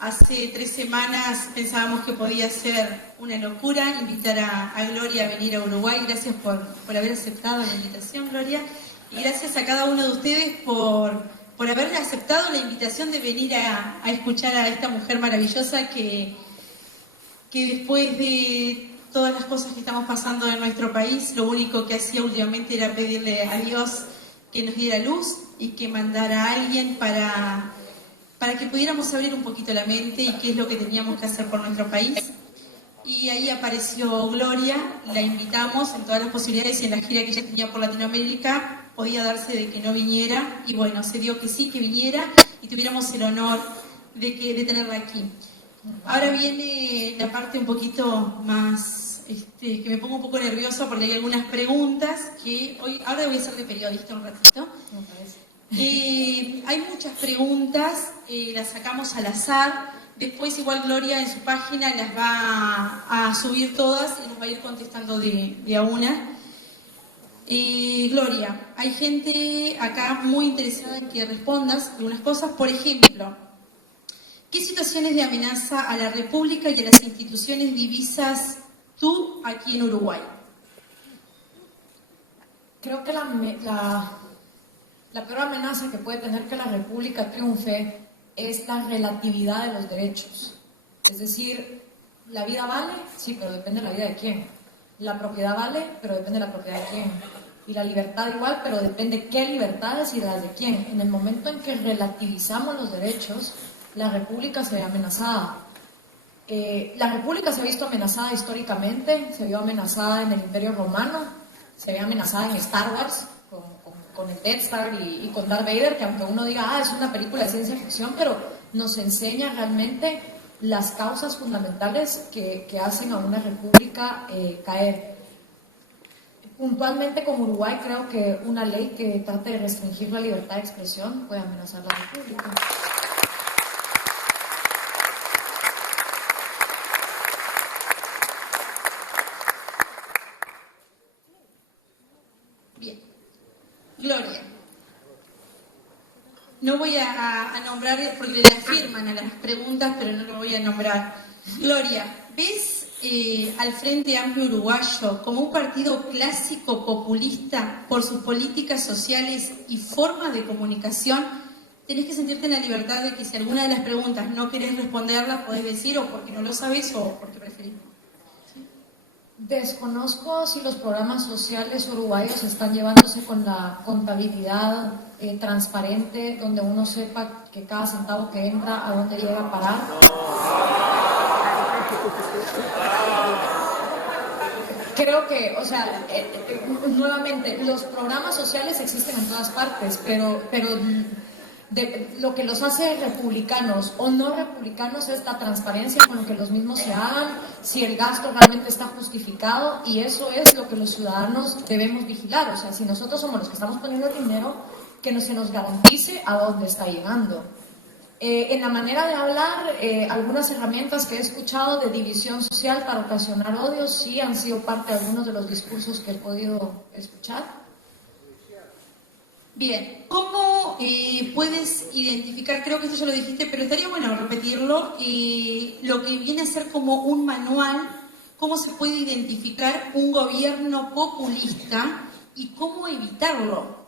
Hace 3 semanas pensábamos que podía ser una locura invitar a Gloria a venir a Uruguay. Gracias por haber aceptado la invitación, Gloria. Y gracias a cada uno de ustedes por haber aceptado la invitación de venir a escuchar a esta mujer maravillosa que después de todas las cosas que estamos pasando en nuestro país, lo único que hacía últimamente era pedirle a Dios que nos diera luz y que mandara a alguien para que pudiéramos abrir un poquito la mente y qué es lo que teníamos que hacer por nuestro país. Y ahí apareció Gloria, la invitamos en todas las posibilidades y en la gira que ella tenía por Latinoamérica podía darse de que no viniera, y bueno, se dio que sí, que viniera y tuviéramos el honor de tenerla aquí. Ahora viene la parte un poquito más, que me pongo un poco nerviosa porque hay algunas preguntas que ahora voy a ser de periodista un ratito. Hay muchas preguntas, las sacamos al azar. Después igual Gloria en su página las va a subir todas y nos va a ir contestando de a una. Gloria, hay gente acá muy interesada en que respondas algunas cosas. Por ejemplo, ¿qué situaciones de amenaza a la República y a las instituciones divisas tú aquí en Uruguay? Creo que La peor amenaza que puede tener que la República triunfe es la relatividad de los derechos. Es decir, la vida vale, sí, pero depende de la vida de quién. La propiedad vale, pero depende de la propiedad de quién. Y la libertad igual, pero depende qué libertades y de las de quién. En el momento en que relativizamos los derechos, la República se ve amenazada. La República se ha visto amenazada históricamente, se vio amenazada en el Imperio Romano, se ve amenazada en Star Wars, con el Death Star y con Darth Vader, que aunque uno diga, es una película de ciencia ficción, pero nos enseña realmente las causas fundamentales que hacen a una república caer. Puntualmente, como Uruguay, creo que una ley que trate de restringir la libertad de expresión puede amenazar a la república. Bien. Gloria. No voy a nombrar, porque le afirman a las preguntas, pero no lo voy a nombrar. Gloria, ¿ves al Frente Amplio Uruguayo como un partido clásico populista por sus políticas sociales y formas de comunicación? Tenés que sentirte en la libertad de que si alguna de las preguntas no querés responderla, podés decir o porque no lo sabes o porque preferís. Desconozco si los programas sociales uruguayos están llevándose con la contabilidad transparente, donde uno sepa que cada centavo que entra, a dónde llega a parar. Creo que, o sea, nuevamente, los programas sociales existen en todas partes, pero lo que los hace republicanos o no republicanos es la transparencia con lo que los mismos se hagan, si el gasto realmente está justificado, y eso es lo que los ciudadanos debemos vigilar. O sea, si nosotros somos los que estamos poniendo el dinero, que no se nos garantice a dónde está llegando. En la manera de hablar, algunas herramientas que he escuchado de división social para ocasionar odios sí han sido parte de algunos de los discursos que he podido escuchar. Bien, ¿cómo puedes identificar, creo que esto ya lo dijiste, pero estaría bueno repetirlo, lo que viene a ser como un manual, cómo se puede identificar un gobierno populista y cómo evitarlo?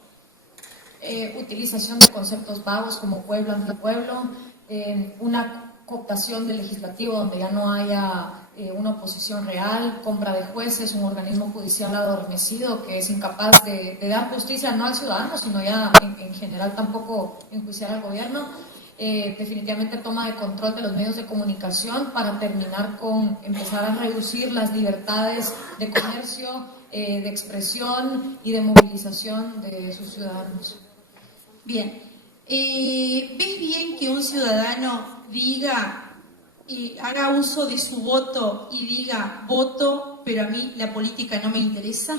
Utilización de conceptos vagos como pueblo ante pueblo, una cooptación del legislativo donde ya no haya una oposición real, compra de jueces, un organismo judicial adormecido que es incapaz de dar justicia no al ciudadano, sino ya en general tampoco enjuiciar al gobierno. Definitivamente toma de control de los medios de comunicación para terminar con empezar a reducir las libertades de comercio, de expresión y de movilización de sus ciudadanos. Bien, ¿ves bien que un ciudadano diga, haga uso de su voto y diga, voto, pero a mí la política no me interesa?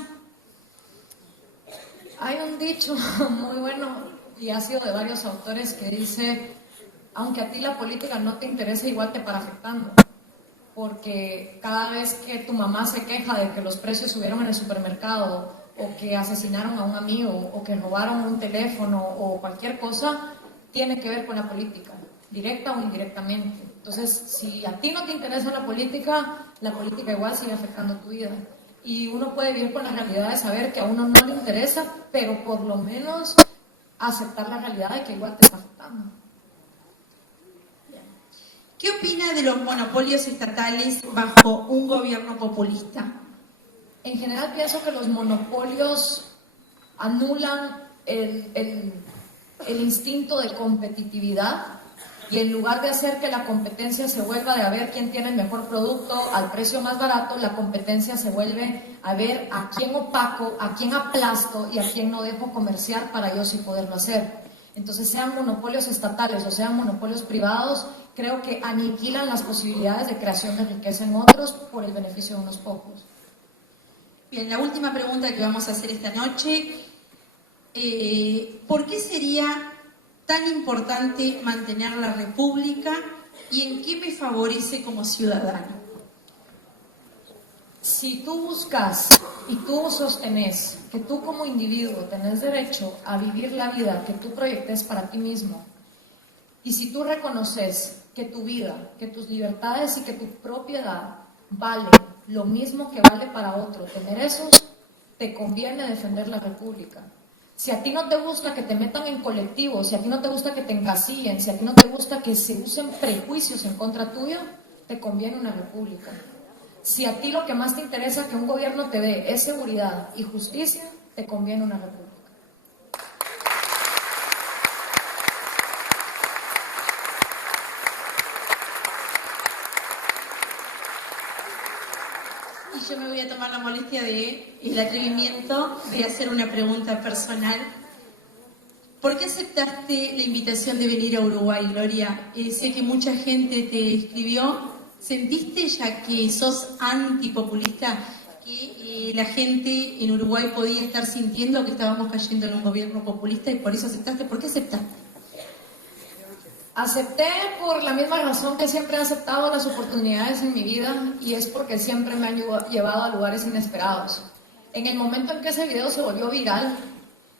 Hay un dicho muy bueno y ha sido de varios autores que dice, aunque a ti la política no te interesa, igual te para afectando. Porque cada vez que tu mamá se queja de que los precios subieron en el supermercado, o que asesinaron a un amigo, o que robaron un teléfono, o cualquier cosa, tiene que ver con la política, directa o indirectamente. Entonces, si a ti no te interesa la política igual sigue afectando tu vida. Y uno puede vivir con la realidad de saber que a uno no le interesa, pero por lo menos aceptar la realidad de que igual te está afectando. ¿Qué opina de los monopolios estatales bajo un gobierno populista? En general pienso que los monopolios anulan el instinto de competitividad, y en lugar de hacer que la competencia se vuelva de a ver quién tiene el mejor producto al precio más barato, la competencia se vuelve a ver a quién opaco, a quién aplasto y a quién no dejo comerciar para yo sí poderlo hacer. Entonces, sean monopolios estatales o sean monopolios privados, creo que aniquilan las posibilidades de creación de riqueza en otros por el beneficio de unos pocos. Bien, la última pregunta que vamos a hacer esta noche, ¿por qué sería tan importante mantener la República y en qué me favorece como ciudadano? Si tú buscas y tú sostenés que tú como individuo tenés derecho a vivir la vida que tú proyectes para ti mismo, y si tú reconoces que tu vida, que tus libertades y que tu propiedad valen lo mismo que vale para otro tener esos, te conviene defender la República. Si a ti no te gusta que te metan en colectivo, si a ti no te gusta que te encasillen, si a ti no te gusta que se usen prejuicios en contra tuyo, te conviene una república. Si a ti lo que más te interesa que un gobierno te dé es seguridad y justicia, te conviene una república. Y yo me voy a tomar la molestia de el atrevimiento de hacer una pregunta personal. ¿Por qué aceptaste la invitación de venir a Uruguay, Gloria? Sé que mucha gente te escribió. ¿Sentiste, ya que sos antipopulista, que la gente en Uruguay podía estar sintiendo que estábamos cayendo en un gobierno populista y por eso aceptaste? ¿Por qué aceptaste? Acepté por la misma razón que siempre he aceptado las oportunidades en mi vida, y es porque siempre me han llevado a lugares inesperados. En el momento en que ese video se volvió viral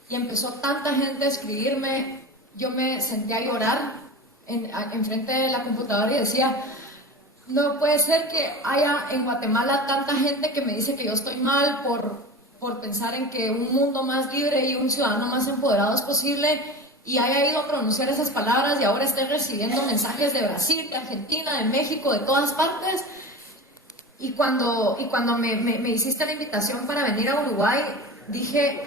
y empezó tanta gente a escribirme, yo me senté a llorar enfrente de la computadora y decía: no puede ser que haya en Guatemala tanta gente que me dice que yo estoy mal por pensar en que un mundo más libre y un ciudadano más empoderado es posible, y haya ido a pronunciar esas palabras y ahora esté recibiendo mensajes de Brasil, de Argentina, de México, de todas partes. Y cuando me hiciste la invitación para venir a Uruguay, dije: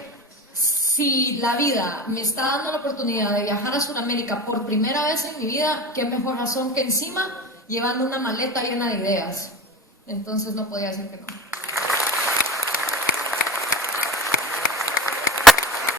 si la vida me está dando la oportunidad de viajar a Sudamérica por primera vez en mi vida, qué mejor razón que encima llevando una maleta llena de ideas. Entonces no podía decir que no.